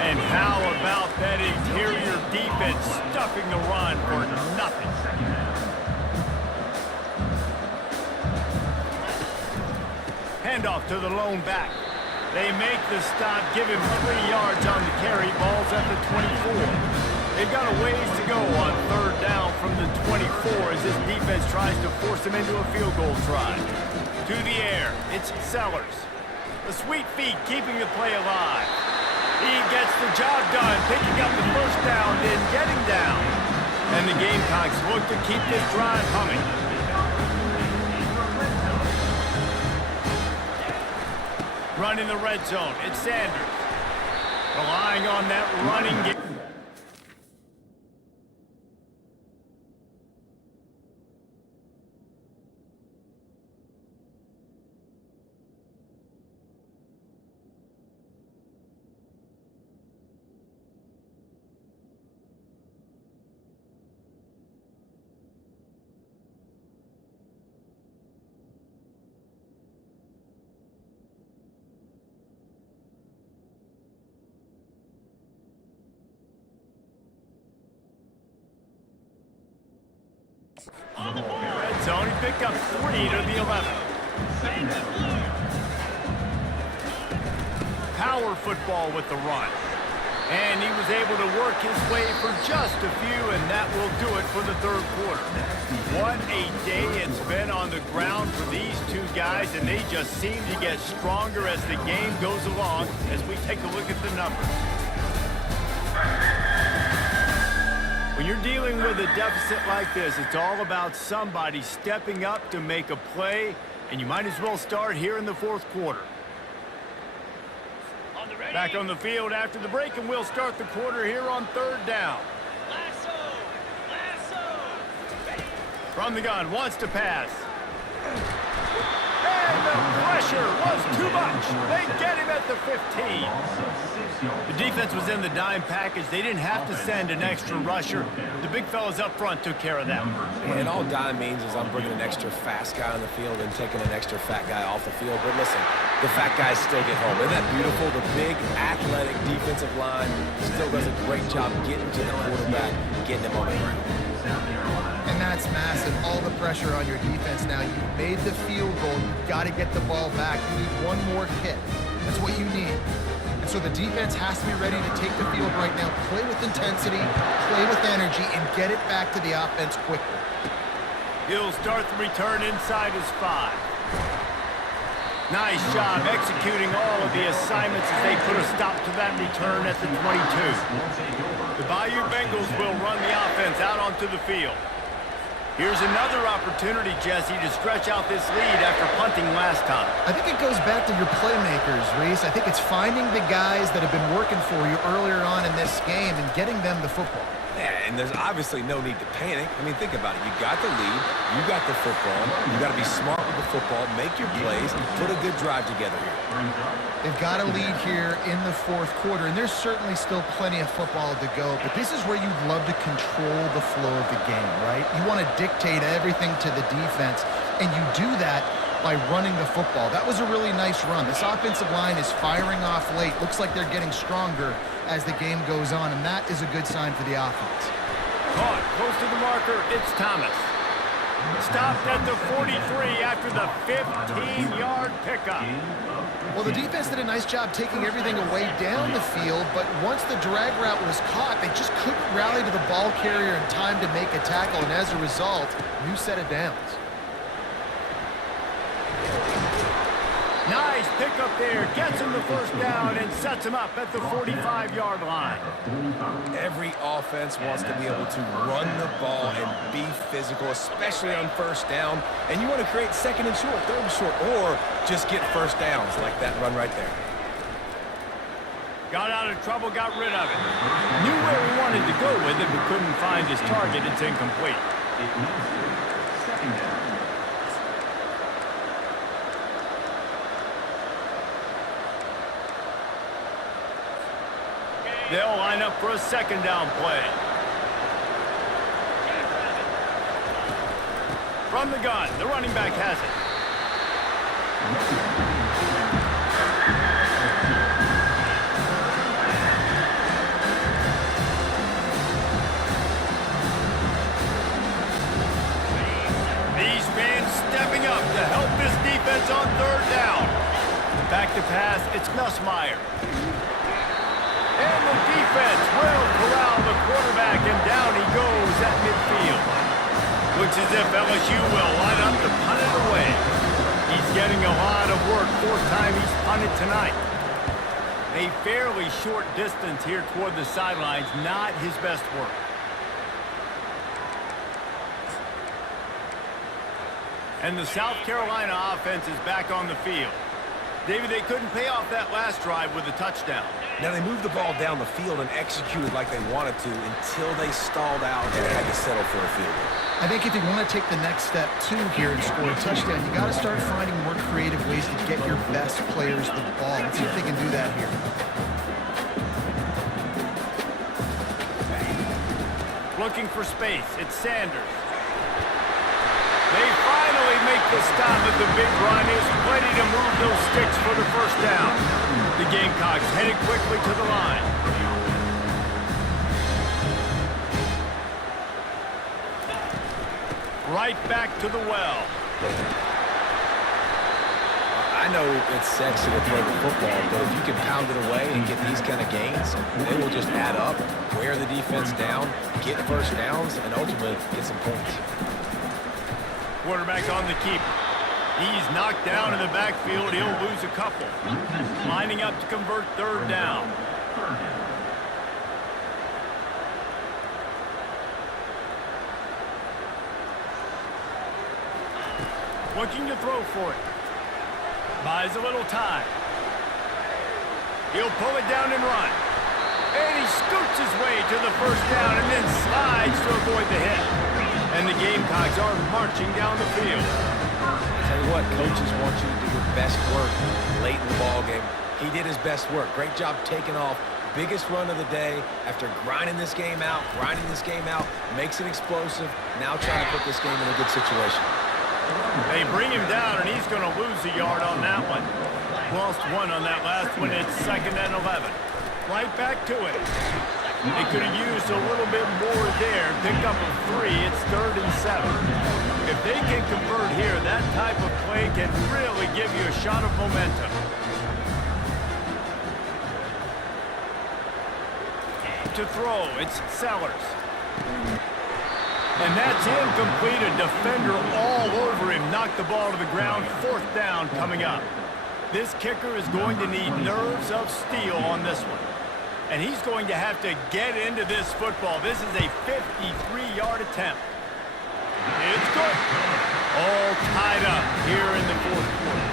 And how about that interior defense stuffing the run for nothing? Handoff to the lone back. They make the stop, give him 3 yards on the carry, balls at the 24. They've got a ways to go on 3rd down from the 24 as this defense tries to force him into a field goal try. To the air, it's Sellers. The sweet feet keeping the play alive. He gets the job done, picking up the 1st down, then getting down. And the Gamecocks look to keep this drive humming. Run in the red zone, it's Sanders. Relying on that running game. Red zone, he picked up 3 to the 11. power football with the run. And he was able to work his way for just a few, and that will do it for the third quarter. What a day it's been on the ground for these two guys, and they just seem to get stronger as the game goes along as we take a look at the numbers. When you're dealing with a deficit like this, it's all about somebody stepping up to make a play, and you might as well start here in the fourth quarter. Back on the field after the break, and we'll start the quarter here on third down. From the gun, wants to pass. And the pressure was too much. They get him at the 15. The defense was in the dime package. They didn't have to send an extra rusher. The big fellas up front took care of that. And all dime means is I'm bringing an extra fast guy on the field and taking an extra fat guy off the field. But listen, the fat guys still get home. Isn't that beautiful? The big, athletic defensive line still does a great job getting to the quarterback, getting him on the ground. And that's massive. All the pressure on your defense now. You made the field goal. You've got to get the ball back. You need one more hit. That's what you need. And so the defense has to be ready to take the field right now, play with intensity, play with energy, and get it back to the offense quickly. He'll start the return inside his 5. Nice job executing all of the assignments as they put a stop to that return at the 22. The Bayou Bengals will run the offense out onto the field. Here's another opportunity, Jesse, to stretch out this lead after punting last time. I think it goes back to your playmakers, Reese. I think it's finding the guys that have been working for you earlier on in this game and getting them the football. Yeah, and there's obviously no need to panic. I mean, think about it. You got the lead. You got the football. You got to be smart with the football, make your plays, put a good drive together here. They've got a lead here in the fourth quarter, and there's certainly still plenty of football to go, but this is where you'd love to control the flow of the game, right? You want to dictate everything to the defense, and you do that by running the football. That was a really nice run. This offensive line is firing off late. Looks like they're getting stronger as the game goes on, and that is a good sign for the offense. Caught close to the marker, it's Thomas. Stopped at the 43 after the 15-yard pickup. Well, the defense did a nice job taking everything away down the field, but once the drag route was caught, they just couldn't rally to the ball carrier in time to make a tackle, and as a result, new set of downs. Nice pickup there, gets him the first down and sets him up at the 45-yard line. Every offense wants to be able to run the ball and be physical, especially on first down. And you want to create second and short, third and short, or just get first downs like that run right there. Got out of trouble, got rid of it. Knew where he wanted to go with it, but couldn't find his target. It's incomplete. Second down. They'll line up for a second down play. From the gun, the running back has it. These fans stepping up to help this defense on third down. Back to pass, it's Nussmeier. And the defense will corral the quarterback, and down he goes at midfield. Looks as if LSU will line up to punt it away. He's getting a lot of work, fourth time he's punted tonight. A fairly short distance here toward the sidelines, not his best work. And the South Carolina offense is back on the field. David, they couldn't pay off that last drive with a touchdown. Now, they moved the ball down the field and executed like they wanted to until they stalled out and had to settle for a field goal. I think if you want to take the next step, too, here and score a touchdown, you got to start finding more creative ways to get your best players the ball. Let's see if they can do that here. Looking for space. It's Sanders. They finally make the stop at the big run. Is ready to move those sticks for the first down. The Gamecocks headed quickly to the line. Right back to the well. I know it's sexy to throw the football, but if you can pound it away and get these kind of gains, they will just add up, wear the defense down, get first downs, and ultimately get some points. Quarterback on the keeper. He's knocked down in the backfield. He'll lose a couple. Lining up to convert third down. Looking to throw for it. Buys a little time. He'll pull it down and run. And he scoots his way to the first down and then slides to avoid the hit. And the Gamecocks are marching down the field. I'll tell you what, coaches want you to do your best work late in the ball game. He did his best work. Great job taking off. Biggest run of the day after grinding this game out, makes it explosive. Now trying to put this game in a good situation. They bring him down, and he's going to lose a yard on that one. Lost one on that last one. It's 2nd and 11. Right back to it. They could have used a little bit more there. Pick up a 3. It's 3rd and 7. If they can convert here, that type of play can really give you a shot of momentum. To throw, it's Sellers. And that's incomplete. A defender all over him. Knocked the ball to the ground. 4th down coming up. This kicker is going to need nerves of steel on this one. And he's going to have to get into this football. This is a 53-yard attempt. It's good. All tied up here in the 4th quarter.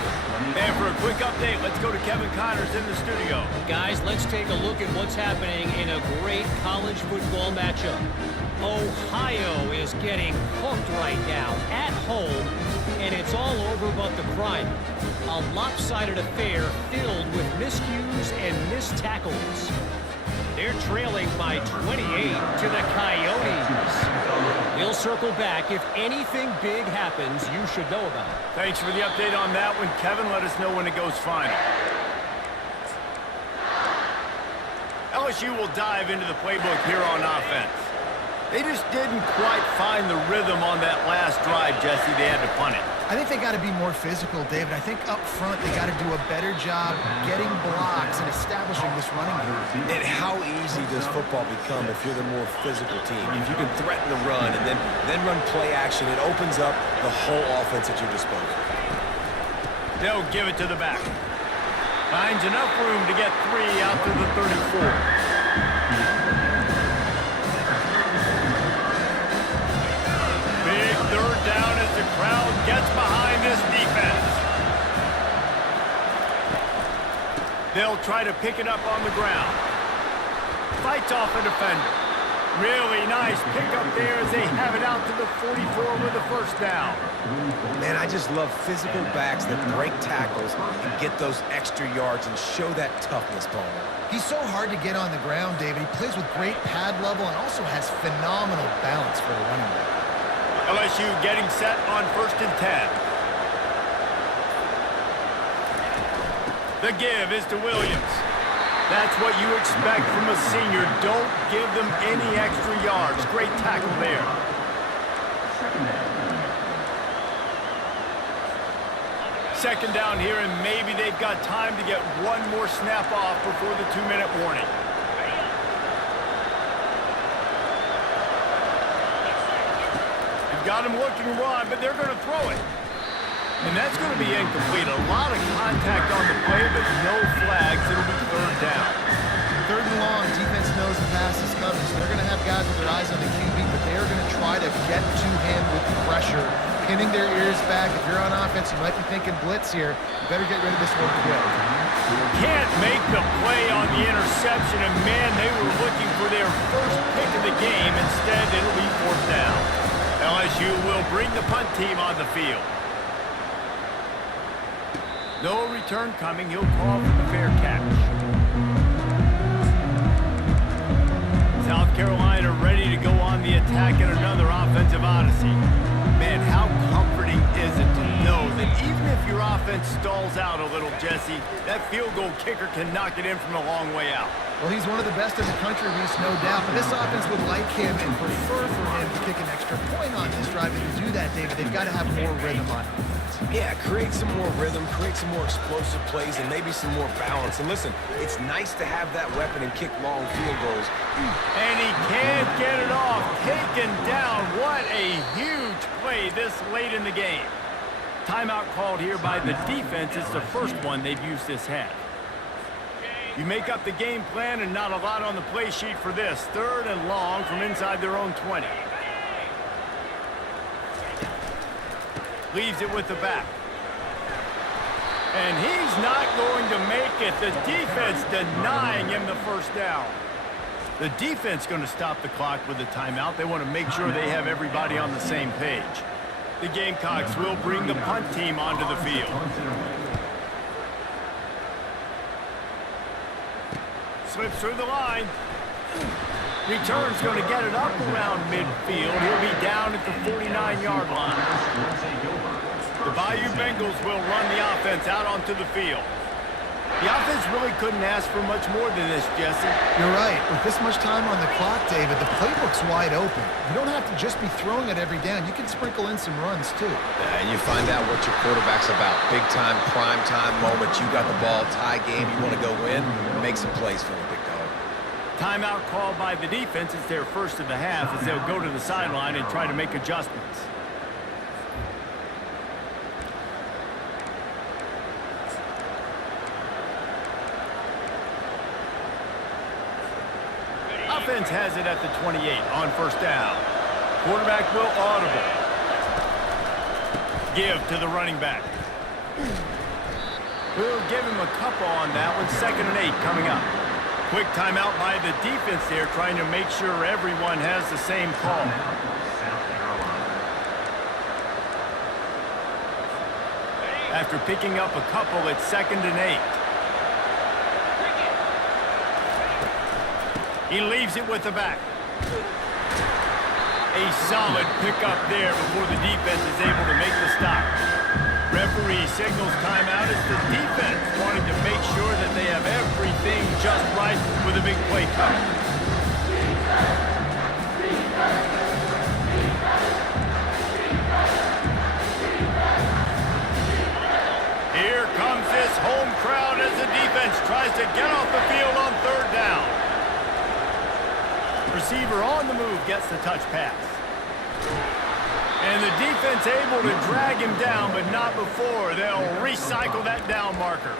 And for a quick update, let's go to Kevin Connors in the studio. Guys, let's take a look at what's happening in a great college football matchup. Ohio is getting hooked right now at home, and it's all over but the crime. A lopsided affair filled with miscues and missed tackles. They're trailing by 28 to the Coyotes. We'll circle back. If anything big happens, you should know about it. Thanks for the update on that one, Kevin. Let us know when it goes final. LSU will dive into the playbook here on offense. They just didn't quite find the rhythm on that last drive, Jesse. They had to punt it. I think they got to be more physical, David. I think up front they got to do a better job getting blocks and establishing this running game. And how easy does football become if you're the more physical team? If you can threaten the run and then run play action, it opens up the whole offense at your disposal. They'll give it to the back. Finds enough room to get 3 out to the 34. Big 3rd down as the crowd gets behind this defense. They'll try to pick it up on the ground. Fights off a defender. Really nice pickup there as they have it out to the 44 with the 1st down. Man, I just love physical backs that break tackles and get those extra yards and show that toughness, Paul. He's so hard to get on the ground, David. He plays with great pad level and also has phenomenal balance for a running back. LSU getting set on 1st and 10. The give is to Williams. That's what you expect from a senior. Don't give them any extra yards. Great tackle there. 2nd down here, and maybe they've got time to get one more snap off before the 2-minute warning. They've got him looking to run, but they're going to throw it. And that's going to be incomplete. A lot of contact on the play, but no flags. It'll be 3rd down. 3rd and long, defense knows the pass is coming, so they're going to have guys with their eyes on the QB, but they're going to try to get to him with pressure, pinning their ears back. If you're on offense, you might be thinking blitz here. You better get rid of this one quick. Can't make the play on the interception, and man, they were looking for their first pick of the game. Instead, it'll be 4th down. LSU will bring the punt team on the field. No return coming. He'll call for the fair catch. South Carolina ready to go on the attack in another offensive odyssey. Man, how comforting is it to know that even if your offense stalls out a little, Jesse, that field goal kicker can knock it in from a long way out. Well, he's one of the best in the country, Reese, no doubt. But this offense would like him and prefer for him to kick an extra point on this drive. And to do that, David, they've got to have more rhythm on offense. Yeah, create some more rhythm, create some more explosive plays, and maybe some more balance. And listen, it's nice to have that weapon and kick long field goals. And he can't get it off. Taken down. What a huge play this late in the game. Timeout called here by the defense. It's the first one they've used this half. You make up the game plan and not a lot on the play sheet for this. 3rd and long from inside their own 20. Leaves it with the back. And he's not going to make it. The defense denying him the first down. The defense going to stop the clock with a timeout. They want to make sure they have everybody on the same page. The Gamecocks will bring the punt team onto the field. Slips through the line. Return's going to get it up around midfield. He'll be down at the 49-yard line. The Bayou Bengals will run the offense out onto the field. The offense really couldn't ask for much more than this, Jesse. You're right. With this much time on the clock, David, the playbook's wide open. You don't have to just be throwing it every down. You can sprinkle in some runs, too. And you find out what your quarterback's about. Big-time, prime-time moment. You got the ball, tie game. You want to go win, make some plays for him, big dog. Timeout called by the defense. It's their first of the half as they'll go to the sideline and try to make adjustments. Offense has it at the 28 on first down. Quarterback will audible. Give to the running back. We'll give him a couple on that one. 2nd and 8 coming up. Quick timeout by the defense there, trying to make sure everyone has the same call. After picking up a couple, it's 2nd and 8. He leaves it with the back. A solid pickup there before the defense is able to make the stop. Referee signals timeout as the defense wanting to make sure that they have everything just right with a big play coming. Here comes this home crowd as the defense tries to get off the field on 3rd down. Receiver on the move gets the touch pass. And the defense able to drag him down, but not before. They'll recycle that down marker.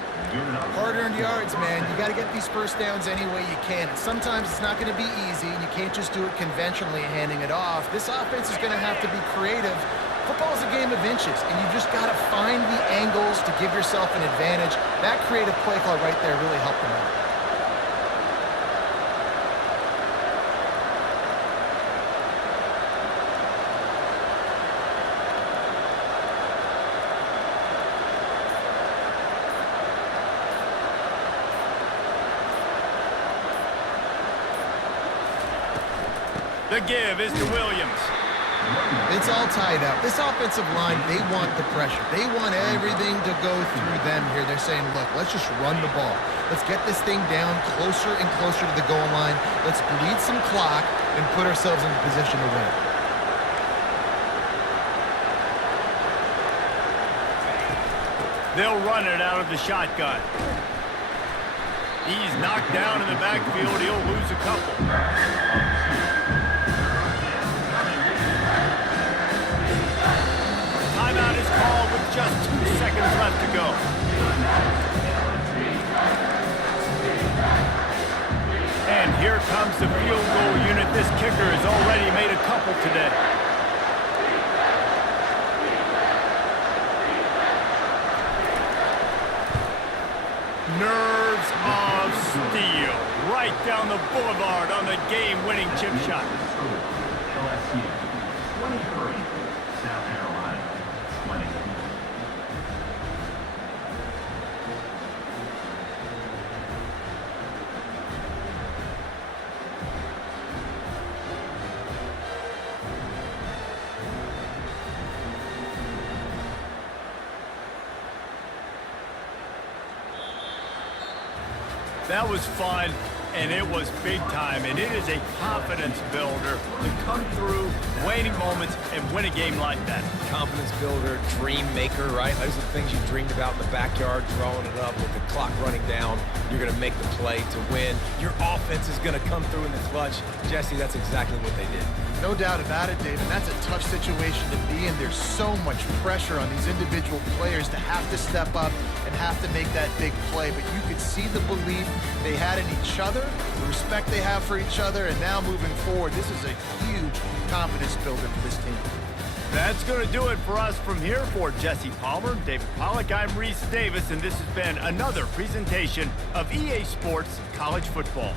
Hard-earned yards, man. You got to get these first downs any way you can. And sometimes it's not going to be easy, and you can't just do it conventionally and handing it off. This offense is going to have to be creative. Football is a game of inches, and you just got to find the angles to give yourself an advantage. That creative play call right there really helped them out. The give is to Williams. It's all tied up. This offensive line, they want the pressure. They want everything to go through them here. They're saying, look, let's just run the ball. Let's get this thing down closer and closer to the goal line. Let's bleed some clock and put ourselves in a position to win. They'll run it out of the shotgun. He's knocked down in the backfield. He'll lose a couple. Timeout is called with just 2 seconds left to go. And here comes the field goal unit. This kicker has already made a couple today. Nerves of steel. Right down the boulevard on the game-winning chip shot. LSU 23, South Carolina 20. That was fun. And it was big time, and it is a confidence builder to come through waning moments and win a game like that. Confidence builder, dream maker, right? Those are the things you dreamed about in the backyard, drawing it up with the clock running down. You're going to make the play to win. Your offense is going to come through in the clutch. Jesse, that's exactly what they did. No doubt about it, David. That's a tough situation to be in. There's so much pressure on these individual players to have to step up and have to make that big play. But you could see the belief they had in each other, the respect they have for each other, and now moving forward, this is a huge confidence builder for this team. That's going to do it for us from here. For Jesse Palmer, David Pollack, I'm Reese Davis, and this has been another presentation of EA Sports College Football.